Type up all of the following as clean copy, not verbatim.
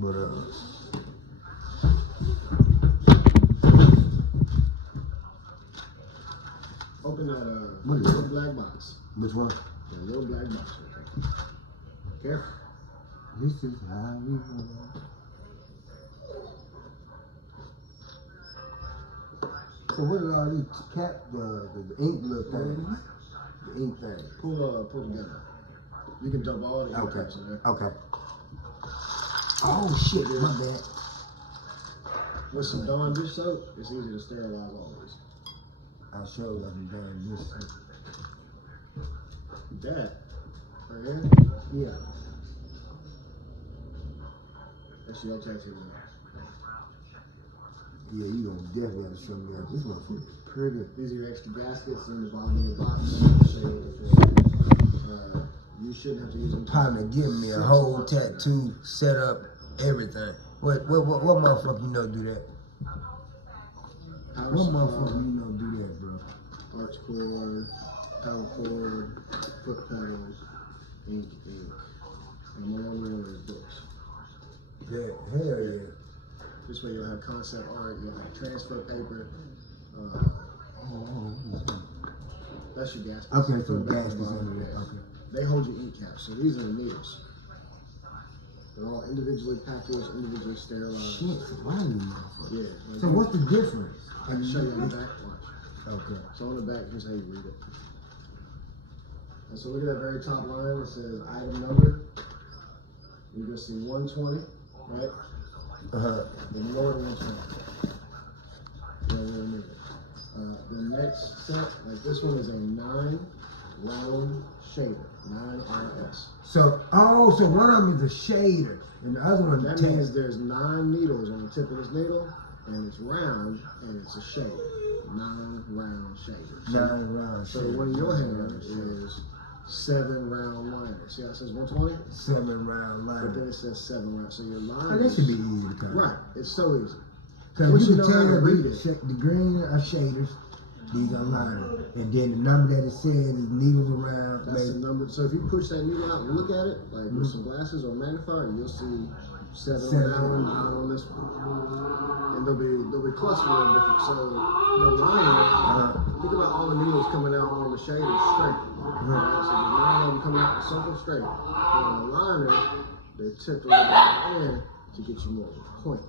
But open that what is little it? black box. Which one? The little black box. Careful. This is how we roll. So what are all these the ink little things? The ink thing. Pull together. You can dump all the ink caps in there. Okay. Oh shit, my bad. With some Dawn dish soap, it's easy to sterilize always. I'll show you like I'm doing this. That, right here, Yeah. that's your tattoo. Yeah, you gonna definitely have to show me out. This motherfucker pretty. These are your extra gaskets in the bottom of your box. I'll show you before. You shouldn't have to use them. Partner giving me a whole tattoo, set up, everything. What motherfucker you know do that? Power What supply, motherfucker you know do that, bro? arch cord, power cord, foot pedals, ink. And one of those books. Yeah, hell yeah. This way you'll have concept art, you'll have transfer paper. That's your gaskets. Okay, so Put them back gaskets in the bottom. under there. Yeah. Okay. They hold your ink caps. So these are the needles. They're all individually packaged, individually sterilized. Shit, why you motherfucker? Yeah. Like So what's the difference? I can show you on the back. Watch. Okay. So on the back, here's how you read it. And so look at that very top line. It says item number. You're gonna see 120, right? Then lower to 120. The next set, like this one, is a 9 round shader, 9RS. So one of them is a shader, and the other one That means there's 9 needles on the tip of this needle, and it's round, and it's a shader. 9 round shaders. 9 round So shader. the one in your hand is 7 round liners. See how it says 120? 7 round But line. then it says 7 round. So your Oh, liners. that should be easy to count. Right. It's so easy. Because Once you you can know how tell to read it. the green are shaders, these are liners. And then the number that it says is needles around. That's the maybe. number. So if you push that needle out and look at it, like with some glasses or magnifier, you'll see 7 on that one, 9 on this one. And they'll be clustered a little different. So the liner, think about all the needles coming out on the shader straight. Right? So the 9 of them coming out the circle straight. And on the liner, they tipped a little bit in to get you more of a point.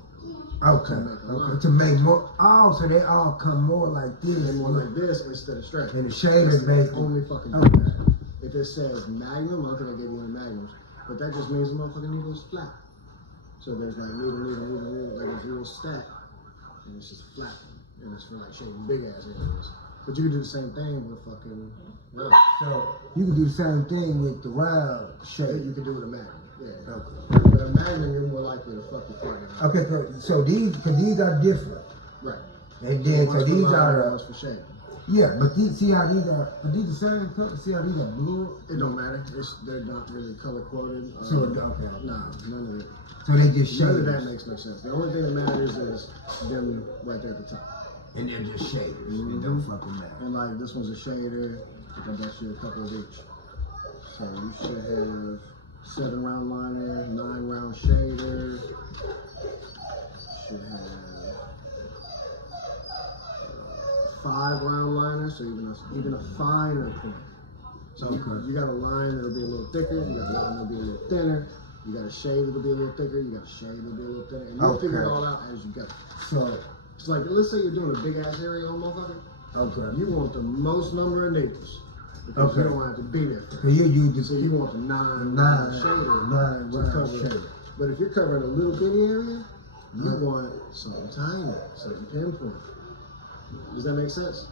Okay. To make more. Oh, so they all come more like this. And more like this instead of straight. And the shader That's the basically. only fucking Okay. difference. If it says Magnum, I don't think I gave you any Magnums, but that just means the motherfucking needle is flat. So there's like needle, like a little stack, and it's just flat, and it's for like shading big ass areas. But you can do the same thing with fucking round. So you can do the same thing with the round You shader. can do with a Magnum, yeah. Okay. But a Magnum, you're more likely to fuck your partner up. Okay, so these are different. Right. And then, so One's for these liner, are, one's for shading. yeah, but see how these are these the same color? See how these are blue? It don't matter. They're not really color coded. So, okay. Nah, none of it. So they just None of that shaders. makes no sense. The only thing that matters is them right there at the top. And they're just shaders. They don't fucking matter. And like this one's a shader. I think I got you a couple of each. So you should have 7 round liner, 9 round shader. Should have 5 round liner, so even a finer point. So you got a line that'll be a little thicker, you got a line that'll be a little thinner, you got a shade that'll be a little thicker, you got a shade that'll be a little thinner, and you'll figure it all out as you go. So, It's like, let's say you're doing a big ass area on motherfucker. okay. You want the most number of needles. Because you don't have to be there for So it. you just So you want the 9 shader 9 to round cover. shader. But if you're covering a little bitty area, you want something tiny, something pinpoint. Does that make sense?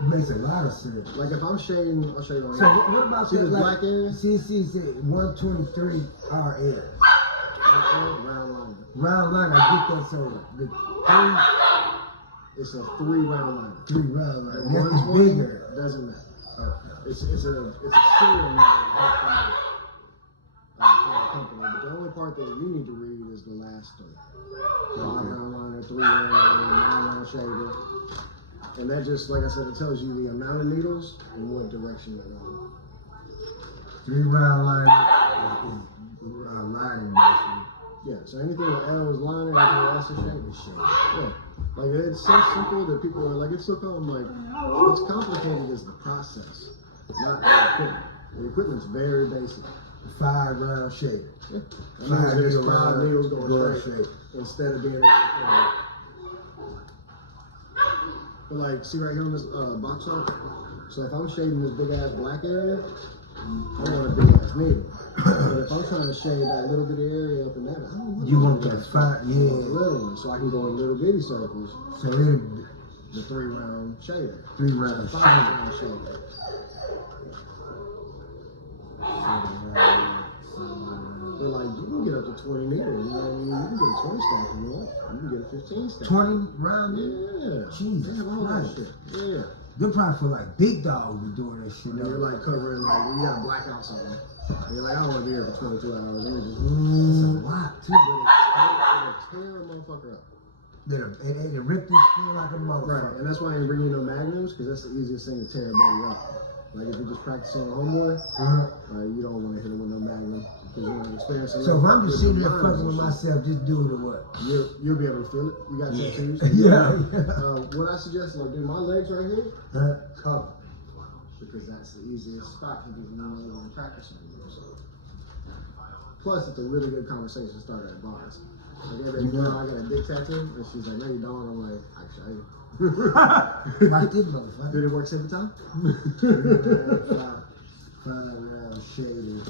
It makes a lot of sense. Like if I'm shading, I'll show you on So here. what about See that, this like, black area? CC 123 RL. Round liner. Round line, I get that. So the It's a 3 round liner. 3 round line. The That's 120 bigger. doesn't matter. Okay. It's a serial number for the company, but the only part that you need to read is the last 3. 5 round liner, 3 round liner, 9 round shader. And that just, like I said, it tells you the amount of needles and what direction they're going. 3 round line is lining basically. Yeah, so anything with L's liner, anything with S is shade is shade. Yeah. Like it's so simple that people are like, it's so cool. I'm like, what's complicated is the process, not the equipment. The equipment's very basic. 5 round shape. Yeah. That means there's 5 needles going straight straight. instead of being but like, see right here on this box art? So if I'm shading this big ass black area, I want a big ass needle. But if I'm trying to shade that little bitty area up in that, I don't want You want that spot, yeah. little one, so I can go in little bitty circles. So it'll The 3 round shader. 3 round 5 shape. round shader. But like, you can get up to 20 needles, you know what I mean? You can get a 20 stack if you want. You can get a 15 stack. 20 round? Yeah. Jesus They have all that Christ. shit. Yeah. They probably feel like big dogs be doing that shit. And you're like covering, like, you got a blackout something. And you're like, I don't want to be here for 22 hours. And you're just, That's a lot too. it'll tear a motherfucker up. They rip this skin like a Right. motherfucker. And that's why I ain't bringing you no magnums, because that's the easiest thing to tear a buddy up. Like, if you're just practicing a homeboy, you don't want to hit him with no magnum, because you're not experiencing. So if I'm just sitting there fucking with shit, myself, just do it or what? you'll be able to feel it. You got tattoos. Yeah. What I suggest, like, dude, my legs right here, Huh? cover, because that's the easiest spot to get you know practicing. So. Plus, it's a really good conversation starter at bars. Like, every girl, I got a dick tattoo, and she's like, no, you don't. I'm like, actually, Like this motherfucker. did it work every time? 5 round shaded,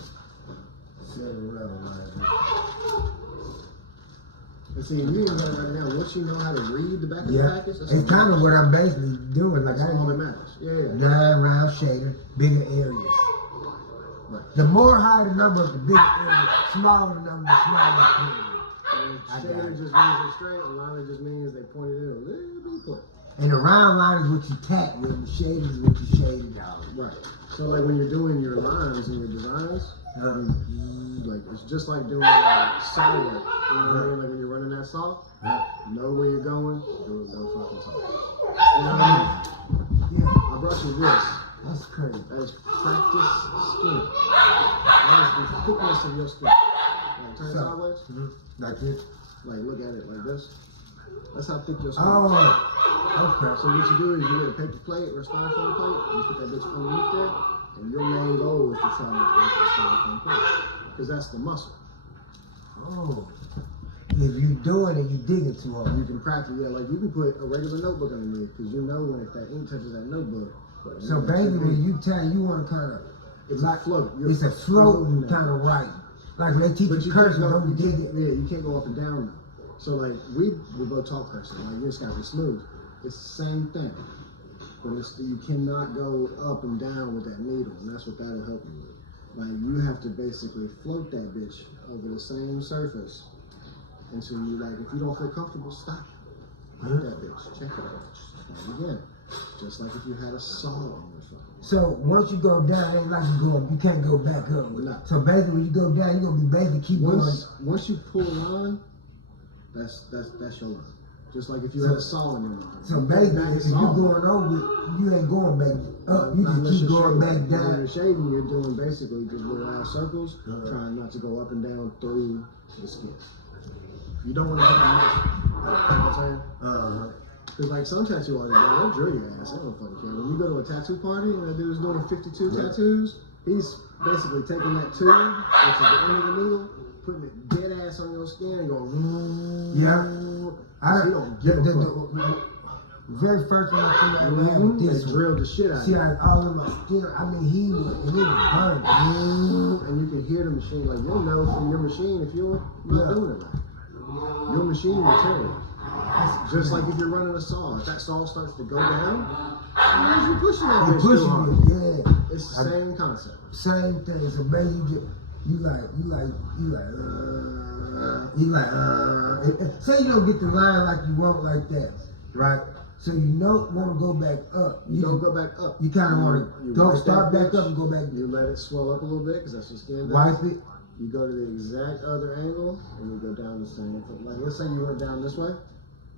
7 round line. And see, you ain't got it right now. Once you know how to read the back of the Yeah, package, that's it's kind of what I'm basically doing. Like all that I matters. Yeah. 9 round shader, bigger areas. Right. The more high the number, the bigger area. Smaller the number, the smaller the area. And I got shader it. just means they're straight, and liner just means they pointed in a little bit close. And the round line is what you tack with, and the shade is what you shaded out. Right. So like when you're doing your lines and your designs, like it's just like doing saw work. You know what I mean? Like when you're running that saw, know where you're going, do it no fucking saw. You know what I mean? Yeah, I brought you this. that's crazy. That is practice skin. That is the thickness of your skin. Like turn So- sideways. Like this. Like look at it like this. That's how thick your skin is. Oh, okay. So what you do is you get a paper plate or a styrofoam plate, and you put that bitch underneath there, and your main goal is to try to make the styrofoam plate. Because that's the muscle. Oh. If you do it and you dig it too hard. You can practice, yeah, like you can put a regular notebook underneath, because you know when if that ink touches that notebook. So basically, when you tell you want to kind of, it's like float. it's a floating kind of writing. Like when they teach But you you can't cursive, go, don't dig it. yeah, you can't go up and down now. So like we both talk cursive, like yours got to be smooth. It's the same thing, but you cannot go up and down with that needle, and that's what that'll help you with. Like you have to basically float that bitch over the same surface until you like. If you don't feel comfortable, stop. Hit that bitch. Check it out. Start again. Just like if you had a saw on your phone. So once you go down, it ain't like you can't go back up. No. So basically, when you go down, you're gonna be basically keep Once you pull a line, that's your line. Just like if you had a saw in your line. So basically, Back if saw. you're going over, you ain't going back up. You Not just unless keep you're going back shading. When down. you're shading, you're doing basically just little ass circles, Uh-huh. trying not to go up and down through the skin. You don't want to hit the muscle. You know what I'm saying? Because like some tattoo artists, they'll drill your ass. I don't fucking care. When you go to a tattoo party and that dude's doing 52 tattoos, he's basically taking that tube, which is the end of the needle, putting it dead ass on your skin and going. Yeah. He don't give a fuck. The very first thing I think I ever had with They this one. drilled the shit out of See, it. I all in my skin. I mean, he was, and it was burning. And you can hear the machine, like you'll know from your machine if you're not doing it right. Your machine will tell you. Just like if you're running a saw, if that saw starts to go down, you're pushing that You're bitch too pushing hard. it, yeah. It's the same concept. Same thing. So basically, say you don't get the line like you want like that, right? So you don't want to go back up. You don't go back up. You kind of want You to go wipe start that back bitch, up and go back. You let it swell up a little bit because that's what skin does. Wipe it. You go to the exact other angle and you go down the same. Like let's say you went down this way.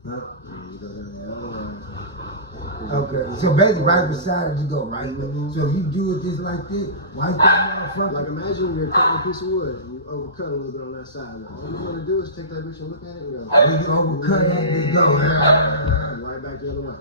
Huh? And you go down the other way. Okay, so basically right beside it, you go right there. Mhm. So if you do it just like this, wipe that motherfucker. Like imagine you're cutting a piece of wood and you overcut a little bit on that side. Like, all you want to do is take that bitch and look at it and go. When you overcut that, you go. And right back the other way.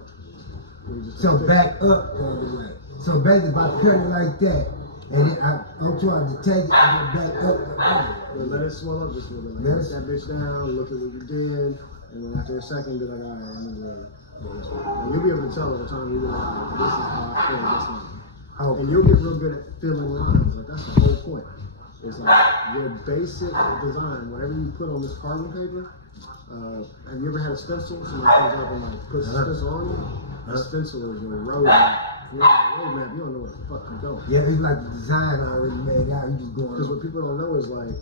And you just So fix back it. up the other way. So basically if I cut it like that, and then I'm trying to take it and then back up the other But way. let it swell up just a little bit. Like, Yes. let that bitch down, look at what you did, and then after a second, be like, all right, I'm gonna go this way. And you'll be able to tell over time, you'll be like, all right, this is how I feel this line. Okay. And you'll get real good at filling lines. Like, that's the whole point. It's like your basic design, whatever you put on this carbon paper. Have you ever had a stencil? Somebody comes up and like puts a stencil on you. A stencil is your roadmap. If you're on a roadmap, you don't know where the fuck you're going. Yeah, it's like the design already made out. You just going Because on. what people don't know is like,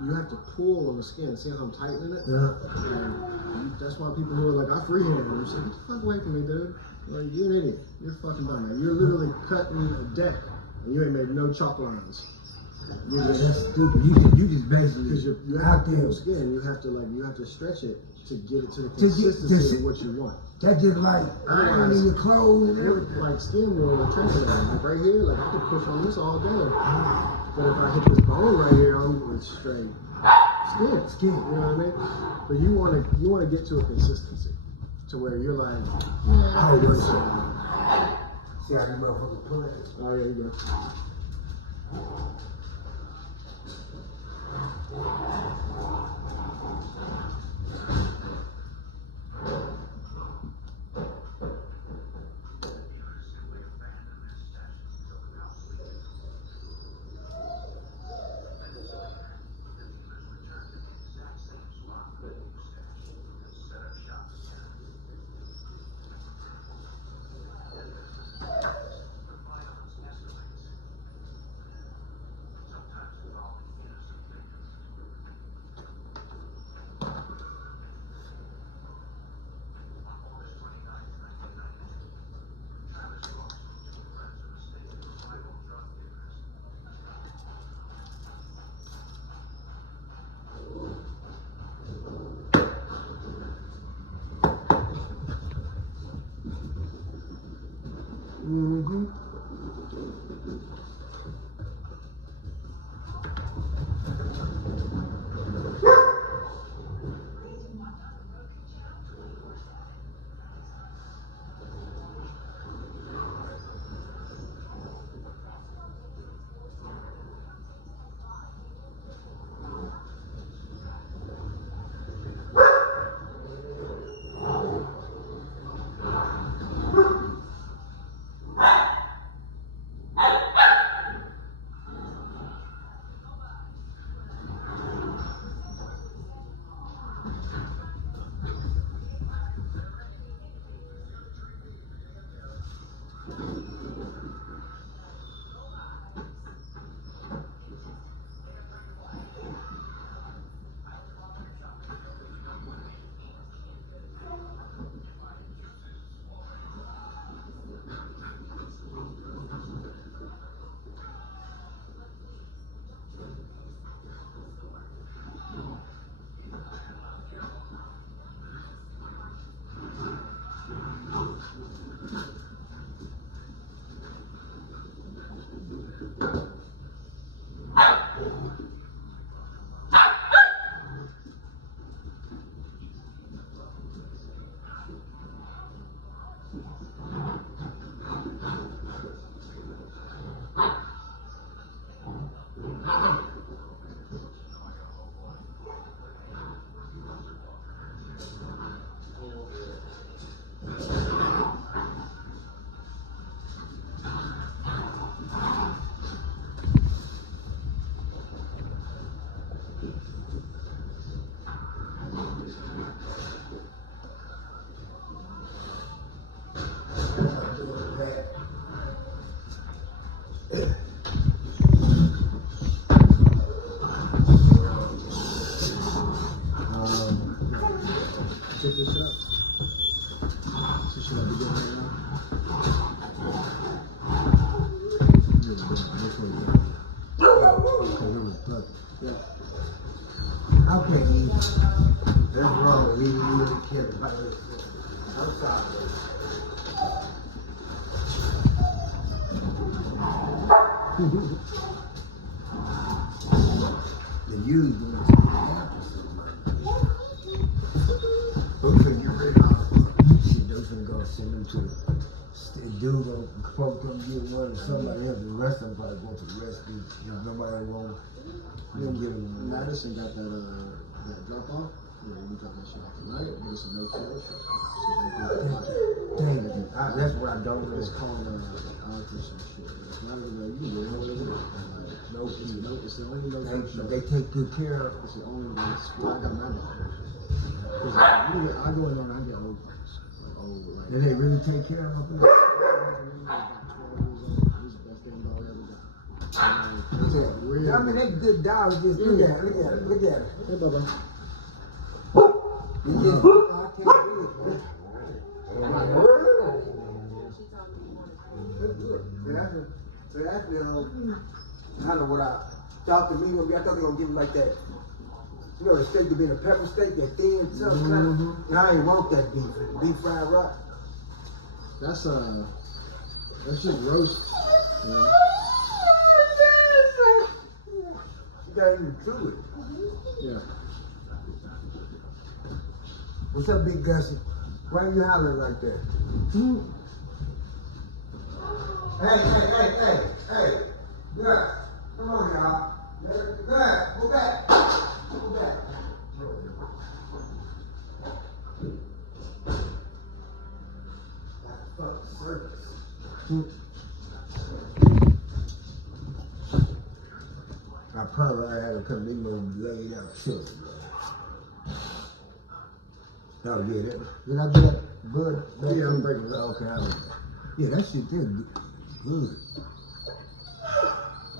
you have to pull on the skin. See how I'm tightening it? And that's why people who are like, I freehand. I'm just like, get the fuck away from me, dude. Like, you're an idiot. You're a fucking dumb man. You're literally cutting a deck and you ain't made no chalk lines. You're Yeah, just, that's stupid. You just basically because you out have to there. pull the skin. You have to stretch it to get it to the To get- consistency to- of what you want. That's just like ironing your clothes and everything. Like skin will transfer. Like right here, like I can push on this all day. But if I hit this bone right here, it's straight skin. Skin. You know what I mean? But you want to get to a consistency to where you're like, Oh, what's up? See how you motherfuckers play? oh yeah, you go. Mm-hmm. Check this out. So should I be doing right now? Yeah, this way, yeah. Okay, really, perfect. Yeah. How can you? That's wrong. Leaving you in the kid by yourself. I'm sorry. The youth going to happen somebody. Those are you ready off. Shit, those gonna go send them to the dude gonna come get one of somebody else. The rest of them probably go to the rescue. If nobody won't, we'll give them. Madison got that drop off. Yeah, we got that shit off tonight, but it's a no kill. So they do it. Dang it. That's what I don't It's know. called politics and shit. It's not even like you know what it is. No, it's the only no kill show. They take good care of. It's the only one. I got my dog. Cause I go in there and I get old dogs. Like old, like. Do they really take care of them? He's the best damn dog I ever got. I mean, they good dogs. Just look at it. Look at it. Hey, Bubba. You just, I can't do it. So that's kind of what I thought to me. I thought they were gonna give me like that. You know, the steak to be a pepper steak, that thin stuff. And I ain't want that deep fried rock. That's just roast. You know? You gotta even chew it. Yeah. What's up, Big Gussie? Why you hollering like that? Hey. Yeah. Come on, y'all. Go back. Go back. I probably had to come in and lay out children. Oh, yeah, did I get that good? Yeah, I'm breaking it. Okay, yeah, that shit there good.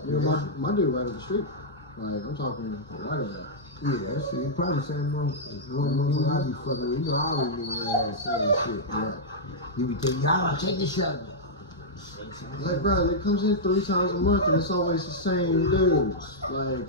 You know, my dude right up the street. Like, I'm talking right about. Yeah, that shit. Probably the same one I be fucking with. You know, I always be around the same shit. Yeah. You be thinking, y'all take this shot. Like, bro, it comes in 3 times a month and it's always the same dudes. Like,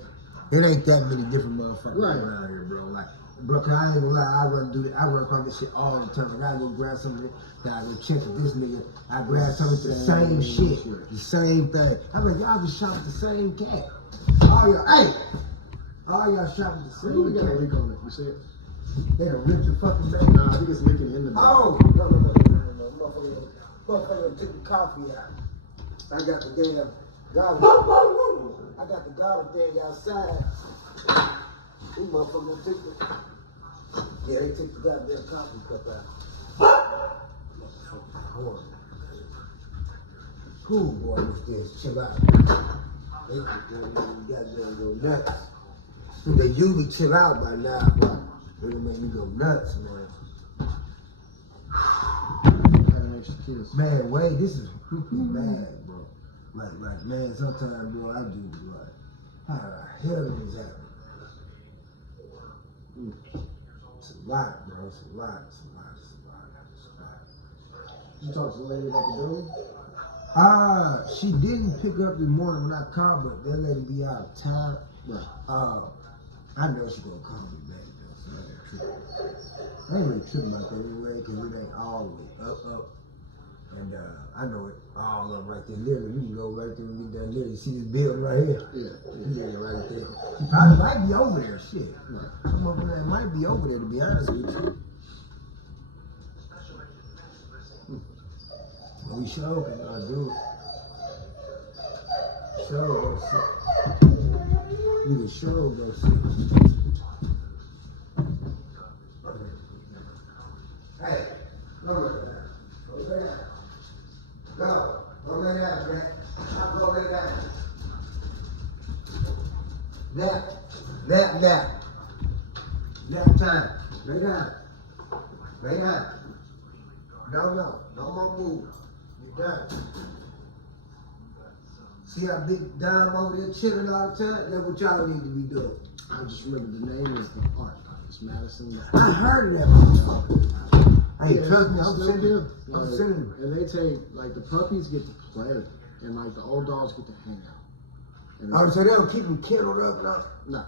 it ain't that many different motherfuckers right around here, bro. Like, bro, cause I ain't gonna lie, I run across this shit all the time. I gotta go grab something, gotta go check with this nigga. I grab something, the same shit, the same thing. I'm like, y'all be shopping the same cat. All y'all shopping the same we got a cat. leak on it. You see it? They done ripped your fucking baby. Nah, I think it's leaking in the back. Oh, no. Motherfucker took the coffee out. I got the damn garbage. I got the garbage thing outside. These motherfuckers took the. Yeah, they took the goddamn coffee cup out. Cool boy, with this. Chill out. They goddamn go nuts. They usually chill out by now, but it'll make me go nuts, man. Man, wait, this is bad, bro. Like, man, sometimes, bro, I do like, how the hell is that? It's a lot, bro. It's a lot. You talked to the lady about the building? She didn't pick up this morning when I called, but that lady be out of town. Right. I know she gonna call me back though, so I ain't tripping. I ain't really tripping about that anyway, cause it ain't all the way up. And I know it all up right there. Literally, you can go right there and get that literally. See this building right here? Yeah, right there. She probably might be over there, shit. Right. Some of them might be over there, to be honest with you. But we sure can do it. Sure go see. You can sure go see. Hey, go lay down. Go lay down, man. Go lay down. Nap time. Lay down. No more move. You're done. See how Big Dime over there chilling all the time? That's what y'all need to be doing. I just remember the name is the park. It's Madison. I heard of that. Hey, Yeah, trust me, it's I'm no sending kill. I'm sending. And they take, like, the puppies get to play, and, like, the old dogs get to hang out. And Oh, so they don't keep them kenneled up now? no.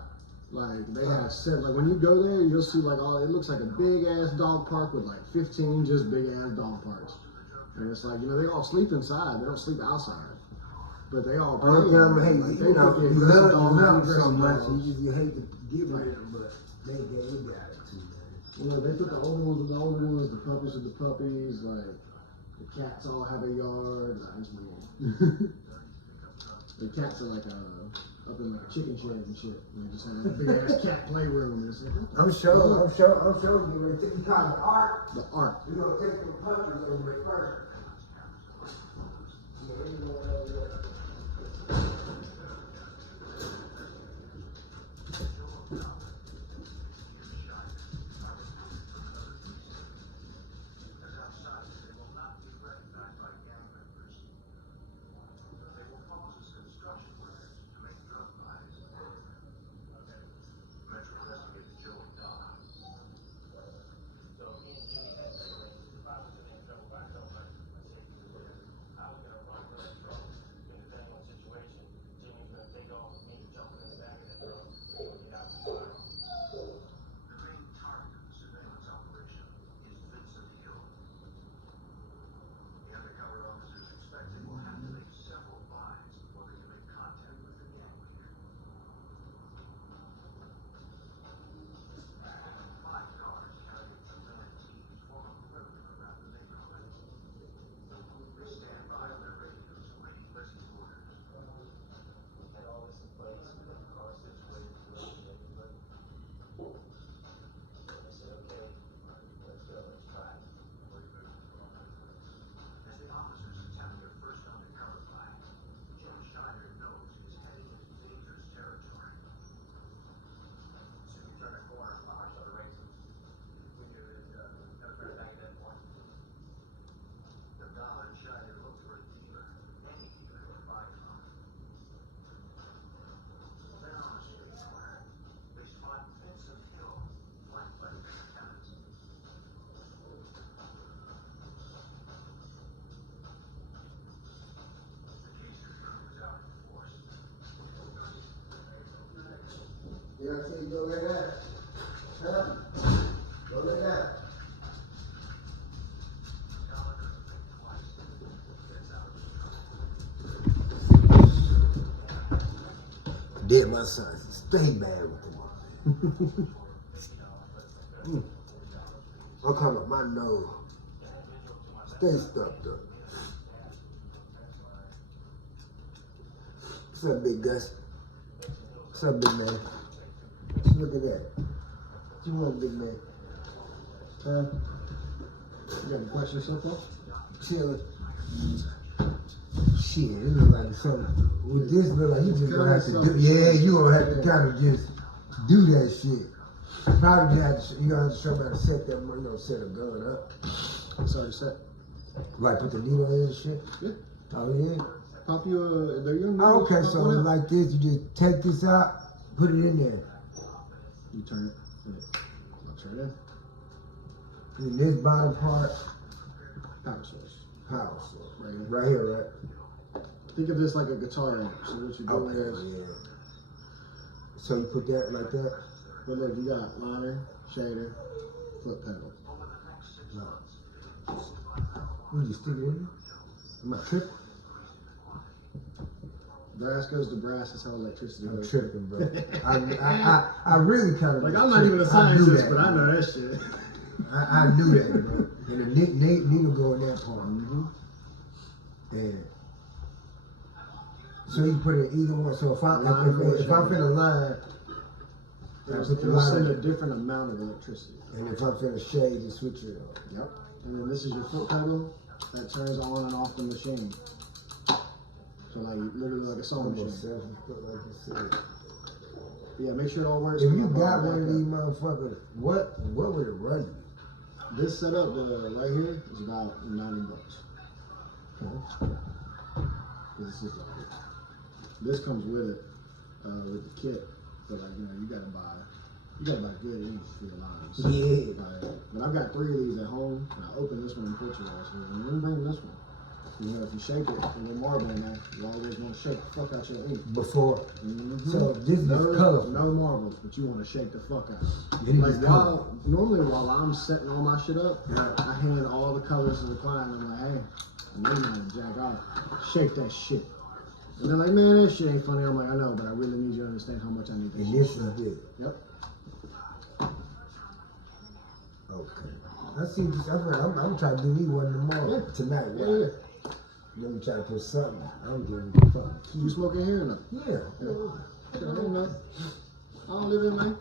Like they have set, like when you go there, you'll see like it looks like a big ass dog park with like 15 just big ass dog parks. And it's like, they all sleep inside, they don't sleep outside. But they all play. All the time, hey, like, you know, you love so much, dogs. you hate to give it, but they got it too, man. They put the old ones with the old ones, the puppies with the puppies, like the cats all have a yard. Nah, it's weird. The cats are like up in like a chicken shed and shit. They just have like a big ass cat playroom. And it's like, I'm sure you're going to take the kind of art. The art. We're going to take the puppies over it first. You know what I'm saying? Go like that. Huh? Go like that. Did my son stay mad with him. I'm coming up my nose. Stay stuffed up. What's up, big Gus? What's up, big man? Look at that. What you want, big man? You got any questions so far? Chillin'. Shit, it look like something. With this, look like you just gonna have to do. Yeah, you gonna have to kind of just do that shit. Probably you gonna have to show me how to set that, set a gun up. It's already set. Like put the needle in and shit. Yeah. Oh yeah. Pop you okay, so like this, you just take this out, put it in there. You turn it. Locks right in. In this bottom part, Power source. Power source. Right here. Right here, right? Think of this like a guitar amp. So what you do is, yeah. So you put that like that? But look, you got liner, shader, foot pedal. No. You just stick it in? Am I tripping? Brass goes to brass. That's how electricity I'm goes. tripping, bro. I really kind of like I'm not even a scientist, but I know that shit. I knew that, bro. And the needle go in that part. Mm-hmm. And so you put it in either one. So if I'm finna line, it'll send a different amount of electricity. And if I'm finna shade, you switch it on. Yep. And then this is your foot pedal that turns on and off the machine. So like literally like a sewing machine. Yeah, make sure it all works. If you got one of these motherfuckers, what would it run you? This setup right here is about $90. Okay. This comes with it, with the kit. But like you gotta buy good ink for your lines. Yeah. But I've got 3 of these at home, and I opened this one in Portugal. So I'm gonna bring this one. You know, if you shake it, a little marble in there, you always want to shake the fuck out your ink. Before. Mm-hmm. So this is colorful. No marbles, but you want to shake the fuck out. It Like is colorful. normally while I'm setting all my shit up, I hand all the colors to the client. I'm like, hey, I'm not jack off. Shake that shit. And they're like, man, this shit ain't funny. I'm like, I know, but I really need you to understand how much I need this And shit. this is good. Yep. Okay. I see this. I'm trying to do me one tomorrow. Tonight. Yeah. Let me try to put something. I don't give a fuck. You smoking here or not? Yeah. Shit, I don't know. I don't live in, man.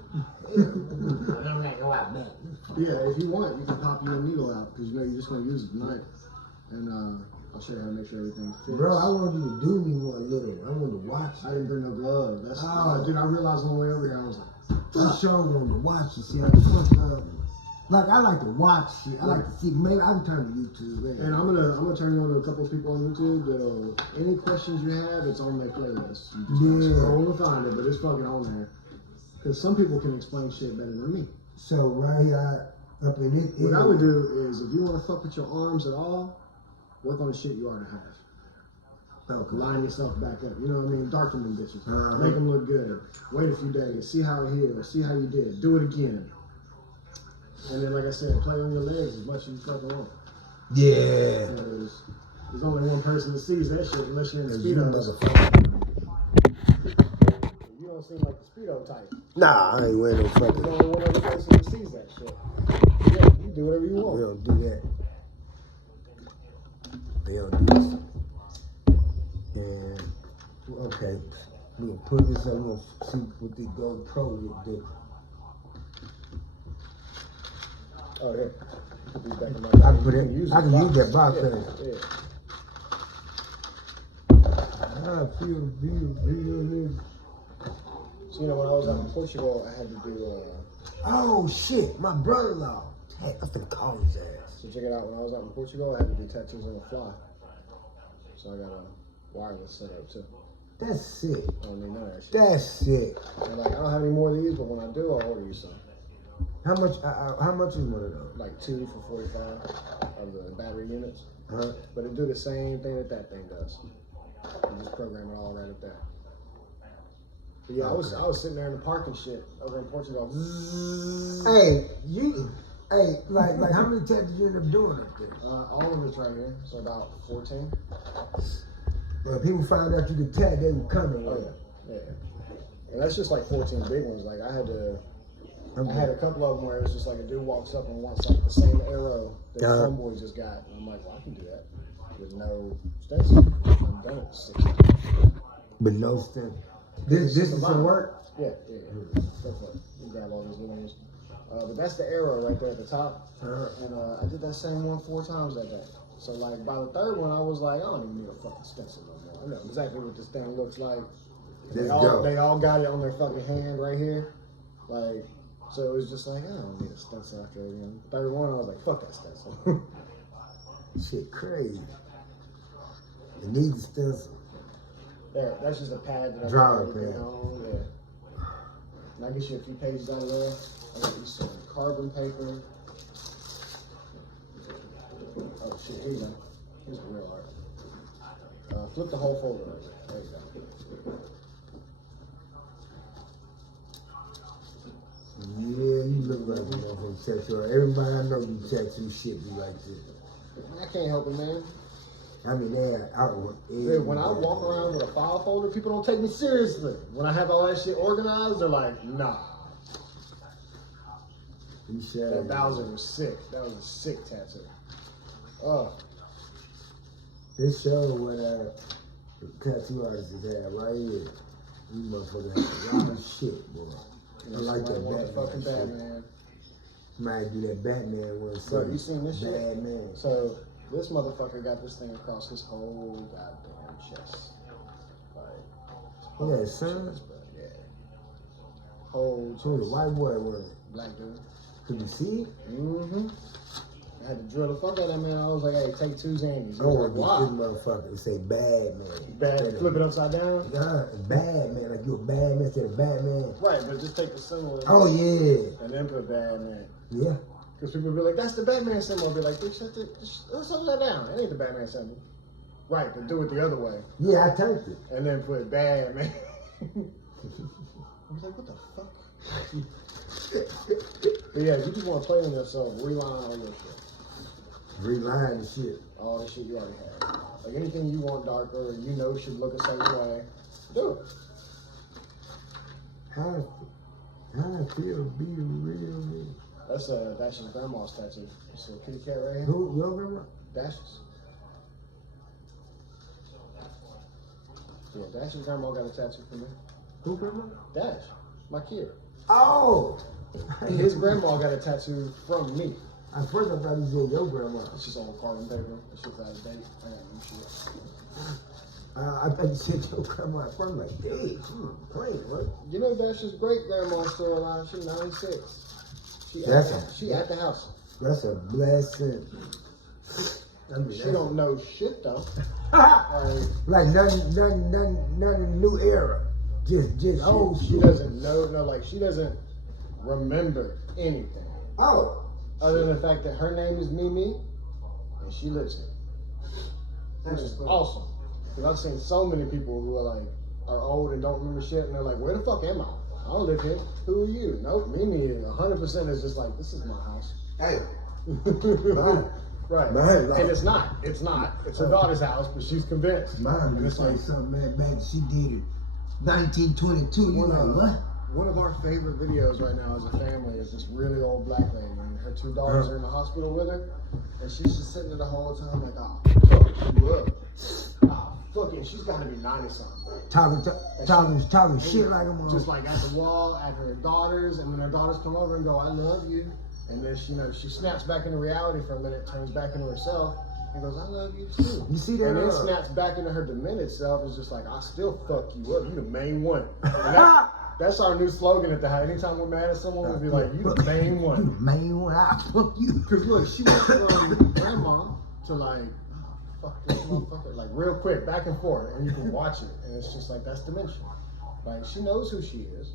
I'm not go out back. Yeah, if you want, you can pop your needle out because you know you're just gonna use it tonight. And I'll show you how to make sure everything fits. Bro, I want you to do me one little. I want to watch I it. didn't bring no glove. That's dude. I realized on the way over here, I was like, I sure want to watch it. See how the fuck like I like to watch shit. I like to see. Maybe I can turn to YouTube. and I'm gonna turn you on to a couple of people on YouTube that'll any questions you have, it's on their playlist. You just gotta Yeah. scroll and find it, but it's fucking on there. Because some people can explain shit better than me. So right here, up in it. What I would do is, if you want to fuck with your arms at all, work on the shit you already have. Okay. Line yourself back up. You know what I mean? Darken them bitches. Uh-huh. Make them look good. Wait a few days. See how it heals. See how you did. Do it again. And then, like I said, play on your legs as much as you fucking want. Yeah. Because there's only one person that sees that shit unless you're in the You Speedos. motherfucker. You don't seem like the Speedo type. Nah, I ain't wearing no There's fucking. only one other person that sees that shit. Yeah, you do whatever you We want. don't do that. They don't do this. And okay, we gonna put this up. We gonna see what the GoPro will do. Oh, yeah. Put these back in my I bag. can put You it. I can use that box. Yeah, Yeah. yeah. I feel real. So, you know, when I was out in Portugal, I had to do, Oh shit, my brother-in-law. Heck, I finna call his ass. so check it out, when I was out in Portugal, I had to do tattoos on the fly. So I got a wireless set up too. That's sick. I don't need none of that shit. That's sick. And like, I don't have any more of these, but when I do, I'll order you some. How much? How much is one of those? Like 2 for 45 of the battery units. Huh? But it do the same thing that thing does. You just program it all right up there. But yeah, I was sitting there in the park and shit over in Portugal. Hey, like how many tattoos you end up doing up there? All of it's right here, so about 14. Well, people found out you could tat, they were coming. Oh yeah. And that's just like 14 big ones. Like I had a couple of them where it's just like a dude walks up and wants like the same arrow that Homeboy just got. And I'm like, well, I can do that with no stencil. I'm done it 6 times. But no stem. This is some work. Yeah. Go for it. You grab all these little ones. But that's the arrow right there at the top. And I did that same one 4 times that day. So like by the 3rd one, I was like, I don't even need a fucking stencil no more. I know exactly what this thing looks like. They all got it on their fucking hand right here. Like, so it was just like, I don't need a stencil after, 3rd one, I was like, fuck that stencil. Shit crazy. It needs a stencil. There, that's just a pad that I Drawing put everything pad. on, yeah. And I get you a few pages out of there. I got you some carbon paper. Oh shit, here you go. Here's the real art. Flip the whole folder over. There you go. Yeah, you look like a motherfucking tattoo. Everybody I know do tattoo shit be like this. I can't help it, man. I mean, they're out with Dude, when I walk around with a file folder, people don't take me seriously. When I have all that shit organized, they're like, nah. That Bowser was sick. That was a sick tattoo. Oh. This show what tattoo artists have right here. You motherfuckers have a lot of shit, boy. I like that fucking Batman. Batman. Might do that Batman one. Bro, you seen this shit? Batman. So this motherfucker got this thing across his whole goddamn chest. Like, Yeah, son. chest, bro. Yeah. Whole chest. Who the white boy was? Black dude. Could you see it? Mm-hmm. I had to drill the fuck out of that man. I was like, hey, take 2 Xannies. He I was want like, to why? this motherfucker say bad man. Bad, flip it upside down? Nah, bad man. Like you a bad man, say Batman. Right, but just take the symbol Oh yeah. and then put bad man. Yeah. Because people be like, that's the Batman symbol. I'll be like, bitch, let's upside that down. It ain't the Batman symbol. Right, but do it the other way. Yeah, I typed it. And then put bad, man. I was like, what the fuck? But yeah, you just want to play on yourself, reline all your shit. Reline the shit. All the shit you already have. Like anything you want darker, or you know should look a certain way, do it. How I feel being real. That's Dash's grandma's tattoo. It's a kitty cat right here. Who, your grandma? Dash's. Yeah, Dash's grandma got a tattoo for me. Who grandma? Dash, my kid. Oh! His grandma got a tattoo from me. At first I thought you said your grandma. It's just old carbon paper. It's just out of date. I got new shit. I thought you said your grandma. At first I'm like, hey, she was playing, what? You know Dash's great grandma's still alive. She's 96. She at the house. That's a blessing. I mean, She don't know shit though. like nothing new era. Just old She shit. doesn't know, like she doesn't remember anything. Oh. Other than the fact that her name is Mimi and she lives here. Which is awesome. Because I've seen so many people who are old and don't remember shit and they're like, where the fuck am I? I don't live here. Who are you? Nope, Mimi 100% is just like, this is my house. Hey. Right. Mine, And it's not. It's her daughter's house, but she's convinced. Mine And was it's like something back she did it 1922. You like what? One of our favorite videos right now as a family is this really old black lady, and her two daughters are in the hospital with her, and she's just sitting there the whole time like, oh, fuck you up. Oh, fuck it. She's got to be 90-something. Talking shit like a mom. Just like at the wall, at her daughters, and then her daughters come over and go, I love you. And then she snaps back into reality for a minute, turns back into herself, and goes, I love you too. You see that? And then snaps back into her demented self, is just like, I still fuck you up. You the main one. And that's our new slogan at the house. Anytime we're mad at someone, we'll be like, you the main one. You the main one. I fuck you. Because look, she went from grandma to like, oh, fuck this motherfucker. Like real quick, back and forth. And you can watch it. And it's just like, that's dementia. Like she knows who she is.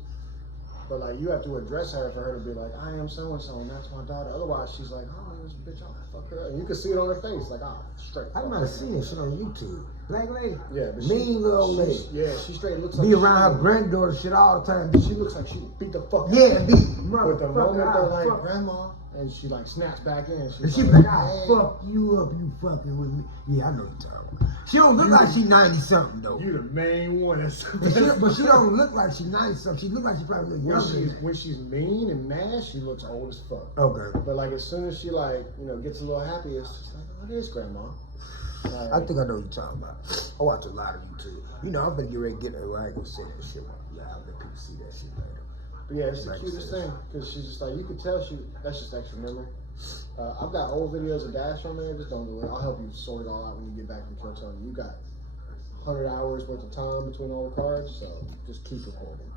But like you have to address her for her to be like, I am so and so, and that's my daughter. Otherwise, she's like, oh, this bitch, I'll fuck her up. And you can see it on her face, like, oh, straight. I might have seen shit on YouTube. Black lady. Yeah, but mean little old lady. Yeah, she straight looks like be around her granddaughter shit all the time. She looks like she beat the fuck out. Yeah, beat. But the moment they're like, grandma, and she like snaps back in. She's like, I'll fuck you up, you fucking with me. Yeah, I know you're talking about. She don't look like she 90-something though. You the main one. But she don't look like she 90-something. She look like she probably look younger. When she's mean and mad, she looks old as fuck. Okay. But like as soon as she gets a little happy, it's just like, oh, there's grandma. I think I know what you're talking about. I watch a lot of YouTube. You know, I'm gonna get ready to get there. I ain't gonna say that shit. Yeah, I'll let people see that shit later. But yeah, it's the cutest thing because she's just like, you could tell that's just extra memory. I've got old videos of Dash on there. Just don't do it. I'll help you sort it all out when you get back from Kill Tony. You got 100 hours worth of time between all the cards, so just keep recording.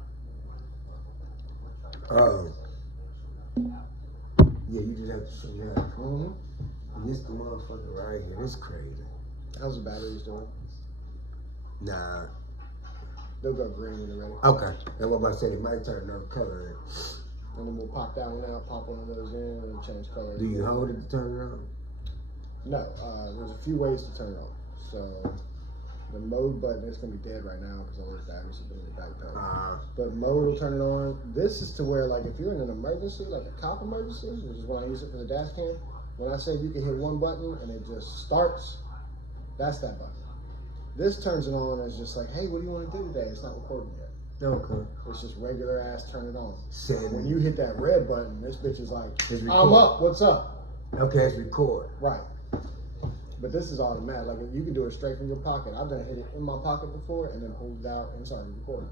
Yeah, you just have to show me how. Mm-hmm. This the motherfucker right here. This crazy. How's the batteries doing? Nah. They'll go green when they're ready. Okay. And what about to say, they might turn another color. And then we'll pop that one out, pop one of those in, and change color. Do you hold it to turn it on? No. There's a few ways to turn it on. So the mode button is going to be dead right now because all those batteries have been in the back pedal. But mode will turn it on. This is to where, like, if you're in an emergency, like a cop emergency, which is when I use it for the dash cam, when I say you can hit one button and it just starts, that's that button. This turns it on as just like, hey, what do you want to do today? It's not recording yet. Okay. It's just regular ass turn it on. Setting. When you hit that red button, this bitch is like, I'm up, what's up? Okay, it's record. Right. But this is automatic. Like you can do it straight from your pocket. I've done hit it in my pocket before and then hold it out and it's already recording.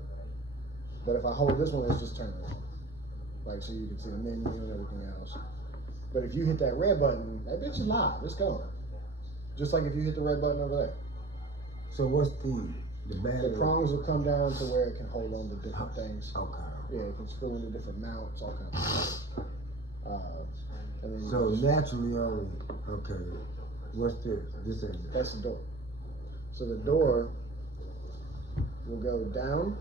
But if I hold this one, it's just turning it on. Like so you can see the menu and everything else. But if you hit that red button, that bitch is live. It's going. Just like if you hit the red button over there. So what's the battery? The prongs will come down to where it can hold on to different things. Okay. Yeah, it can screw into different mounts, all kinds of stuff. And then So naturally only, okay. What's this? This ain't that's the door. So the door will go down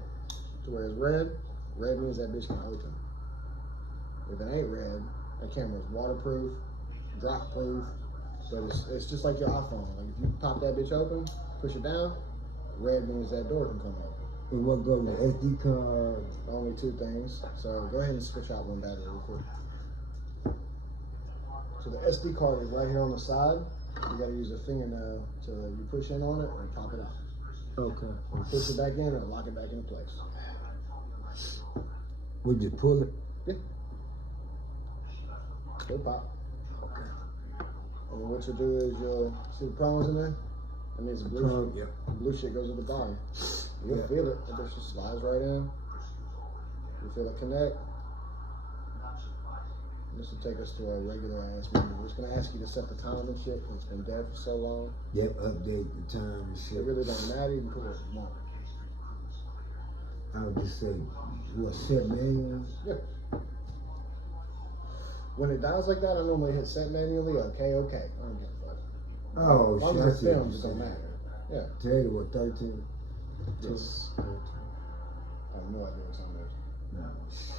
to where it's red. Red means that bitch can open. If it ain't red, that camera's waterproof, drop proof, but it's just like your iPhone. Like if you pop that bitch open, Push it down. Red means that door can come open. And what goes with SD card? Only two things. So go ahead and switch out one battery real quick. So the SD card is right here on the side. You gotta use a fingernail to you push in on it and pop it out. Okay. You push it back in and lock it back into place. Would you pull it? Yeah. It'll pop. Okay. And then what you'll do is you'll see the prongs in there? That means the blue, Yeah. the blue shit goes at the bottom. You'll Yeah. feel it. It just slides right in. You feel it connect. This will take us to a regular ass menu. We're just gonna ask you to set the time and shit, 'cause it's been dead for so long. Yep, update the time and It shit. really don't matter. You can put what you want. I would just say, what, set manual? Yeah. When it dials like that, I normally hit set manually. Okay. I don't give a fuck. Oh, As long shit. as I it see what films, it you're don't saying. matter. Yeah. Today, what, 13? Yes. I have no idea what time it is. No, shit.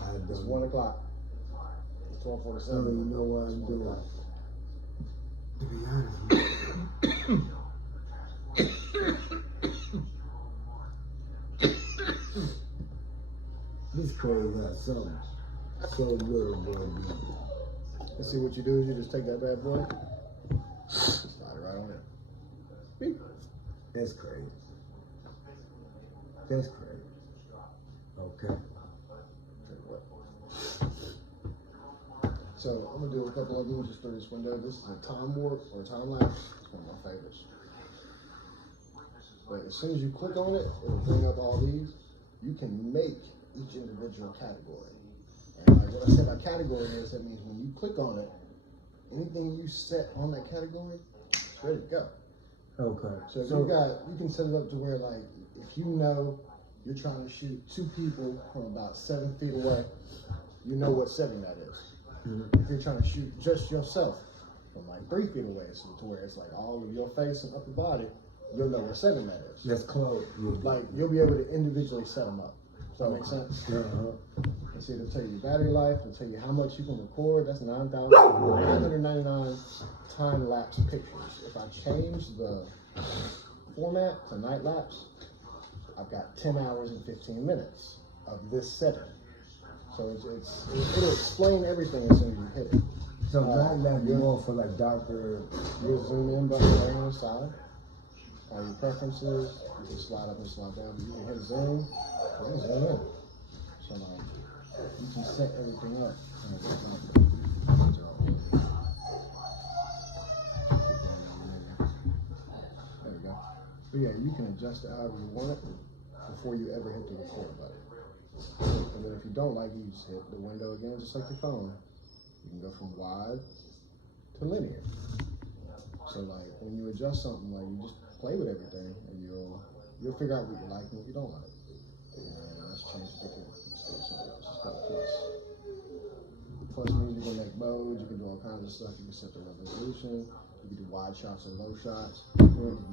I It's don't 1 o'clock. It's 12:47. So you know what It's I'm 1 doing? o'clock. To be honest with you. This crazy how something so little boy be. Let's see what you do is you just take that bad boy, slide it right on in. Beep. That's crazy. That's crazy. Okay. Tell you what. So I'm gonna do a couple of them just through this window. This is a time warp or a time lapse. It's one of my favorites. But as soon as you click on it, it'll bring up all these. You can make each individual category. And like what I said by category is that means when you click on it, anything you set on that category, it's ready to go. Okay. So if you can set it up to where like if you know you're trying to shoot 2 people from about 7 feet away, you know what setting that is. Mhm. If you're trying to shoot just yourself from like 3 feet away, so to where it's like all of your face and upper body, you'll know what setting that is. That's close. Like you'll be able to individually set them up. Does that make sense? Uh-huh. And see, it'll tell you your battery life, it'll tell you how much you can record. That's 9,999 time lapse pictures. If I change the format to night lapse, I've got 10 hours and 15 minutes of this setting. So it'll explain everything as soon as you hit it. So night lab you want for like darker. Your zoom in button right on the side. All your preferences, you can slide up and slide down. You can hit zoom, you can zoom in. So you can set everything up. There we go. But yeah, you can adjust it however you want it before you ever hit the record button. And then if you don't like it, you just hit the window again, just like your phone. You can go from wide to linear. So like when you adjust something, like you just play with everything, and you'll figure out what you like and what you don't like. And let's change the picture. Let's do something else. Let's go to plus. Plus means you can make modes. You can do all kinds of stuff. You can set the resolution. You can do wide shots and low shots.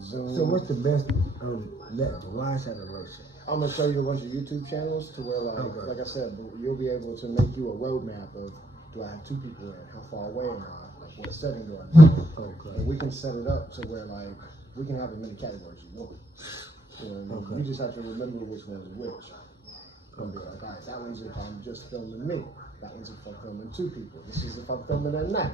Zoom. So what's the best wide shot or low shot? I'm gonna show you a bunch of YouTube channels to where like I said, you'll be able to make you a roadmap of do I have 2 people in? How far away am I? Like what setting do I need? Okay. And we can set it up to where like we can have as many categories you want. So you just have to remember which one is which. And be like, all right, that one's if I'm just filming me. That one's if I'm filming 2 people. This is if I'm filming at night.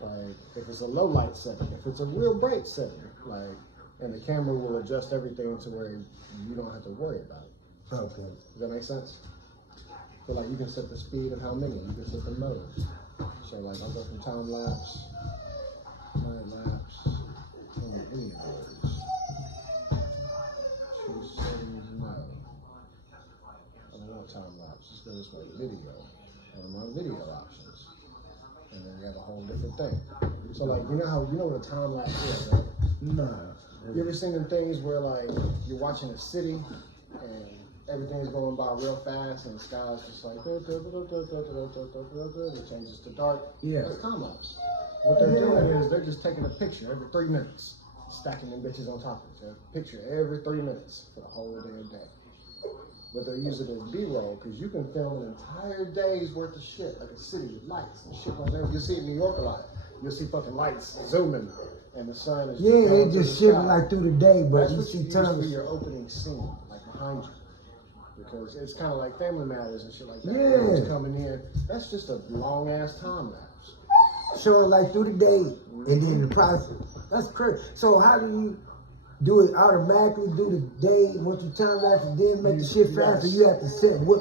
Like if it's a low light setting, if it's a real bright setting, like, and the camera will adjust everything to where you don't have to worry about it. Okay. Does that make sense? So like you can set the speed of how many, you can set the modes. So like I'll go from time lapse, night lapse, any of those. Choose settings, no. I don't want time lapse, let's go this way, video. And I'm on video options. And then you have a whole different thing. So like you know what a time lapse is, right? Nah. You ever seen them things where like you're watching a city and everything's going by real fast and the sky's just like it changes to dark? Yeah. That's time lapse. What they're doing is they're just taking a picture every 3 minutes, stacking them bitches on top of each other. Picture every 3 minutes for the whole damn day. But they'll use it as B-roll because you can film an entire day's worth of shit, like a city with lights and shit like that. You see it in New York a lot. you'll see fucking lights zooming, and the sun is Yeah, going it through just the shift sky. like through the day, but That's you what see you use for times. your opening scene, like behind you. Because it's kind of like Family Matters and shit like that. Yeah. It's coming in. That's just a long ass time lapse. Showing like through the day, and then the process. That's crazy. So how do you do it automatically? Do the day once you time lapse, and then make the shit faster? Yes. You have to set what?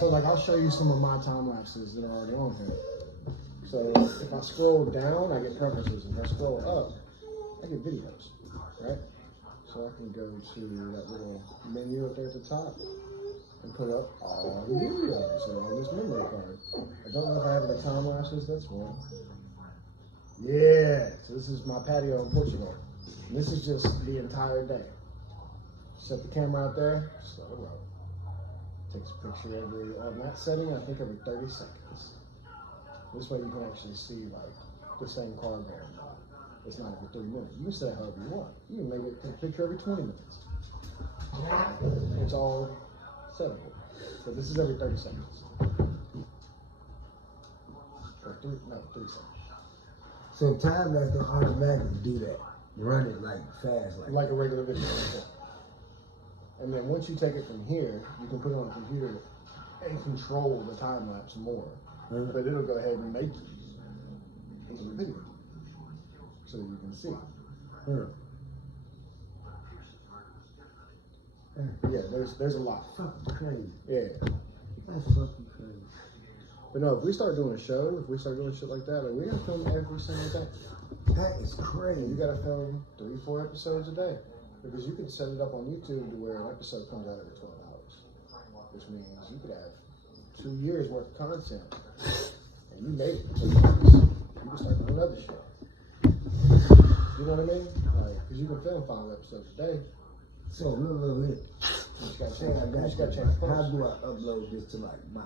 So like I'll show you some of my time lapses that are already on here. So if I scroll down, I get preferences. If I scroll up, I get videos, right? So I can go to that little menu up there at the top and put up all the videos that are on this memory card. I don't know if I have any time lapses. That's one. Yeah. So this is my patio in Portugal. And this is just the entire day. Set the camera out there. Slow it up. Takes a picture on that setting, I think every 30 seconds. This way you can actually see like the same car going by. It's not every 3 minutes. You can set it however you want. You can make it take a picture every 20 minutes. It's all settable. So this is every 30 seconds. Or 3 seconds. So time lapse don't automatically do that. Run it like fast, Like a regular video. Like and then once you take it from here, you can put it on a computer and control the time lapse more. But it'll go ahead and make it into a video so that you can see. Yeah, there's a lot. Fucking crazy. Yeah. That's fucking crazy. But no, if we start doing a show, if we start doing shit like that, like we gotta film every single day. That is crazy. You gotta film 3-4 episodes a day. Because you can set it up on YouTube to where an episode comes out every 12 hours. Which means you could have 2 years worth of content. And you made it. You can start doing other shit. You know what I mean? Like, because you can film 5 episodes a day. So look here. You just gotta Say change, I you got just gotta you. change the How post. do I upload this to like my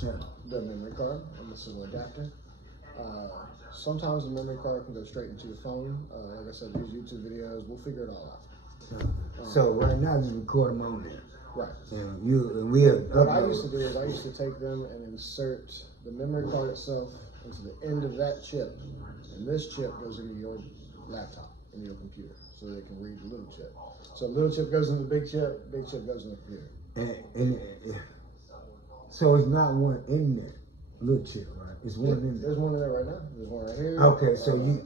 channel? The memory card and this little adapter. Sometimes the memory card can go straight into your phone. Like I said, these YouTube videos, we'll figure it all out. So right now, just record them on there. Right. And we'll What I upload. used to do is I used to take them and insert the memory card itself into the end of that chip. And this chip goes into your laptop, into your computer, so they can read the little chip. So little chip goes into the big chip goes in the computer. And so it's not one in there, little chip, right? It's one in there. There's one in there right now. There's one right here. Okay, so you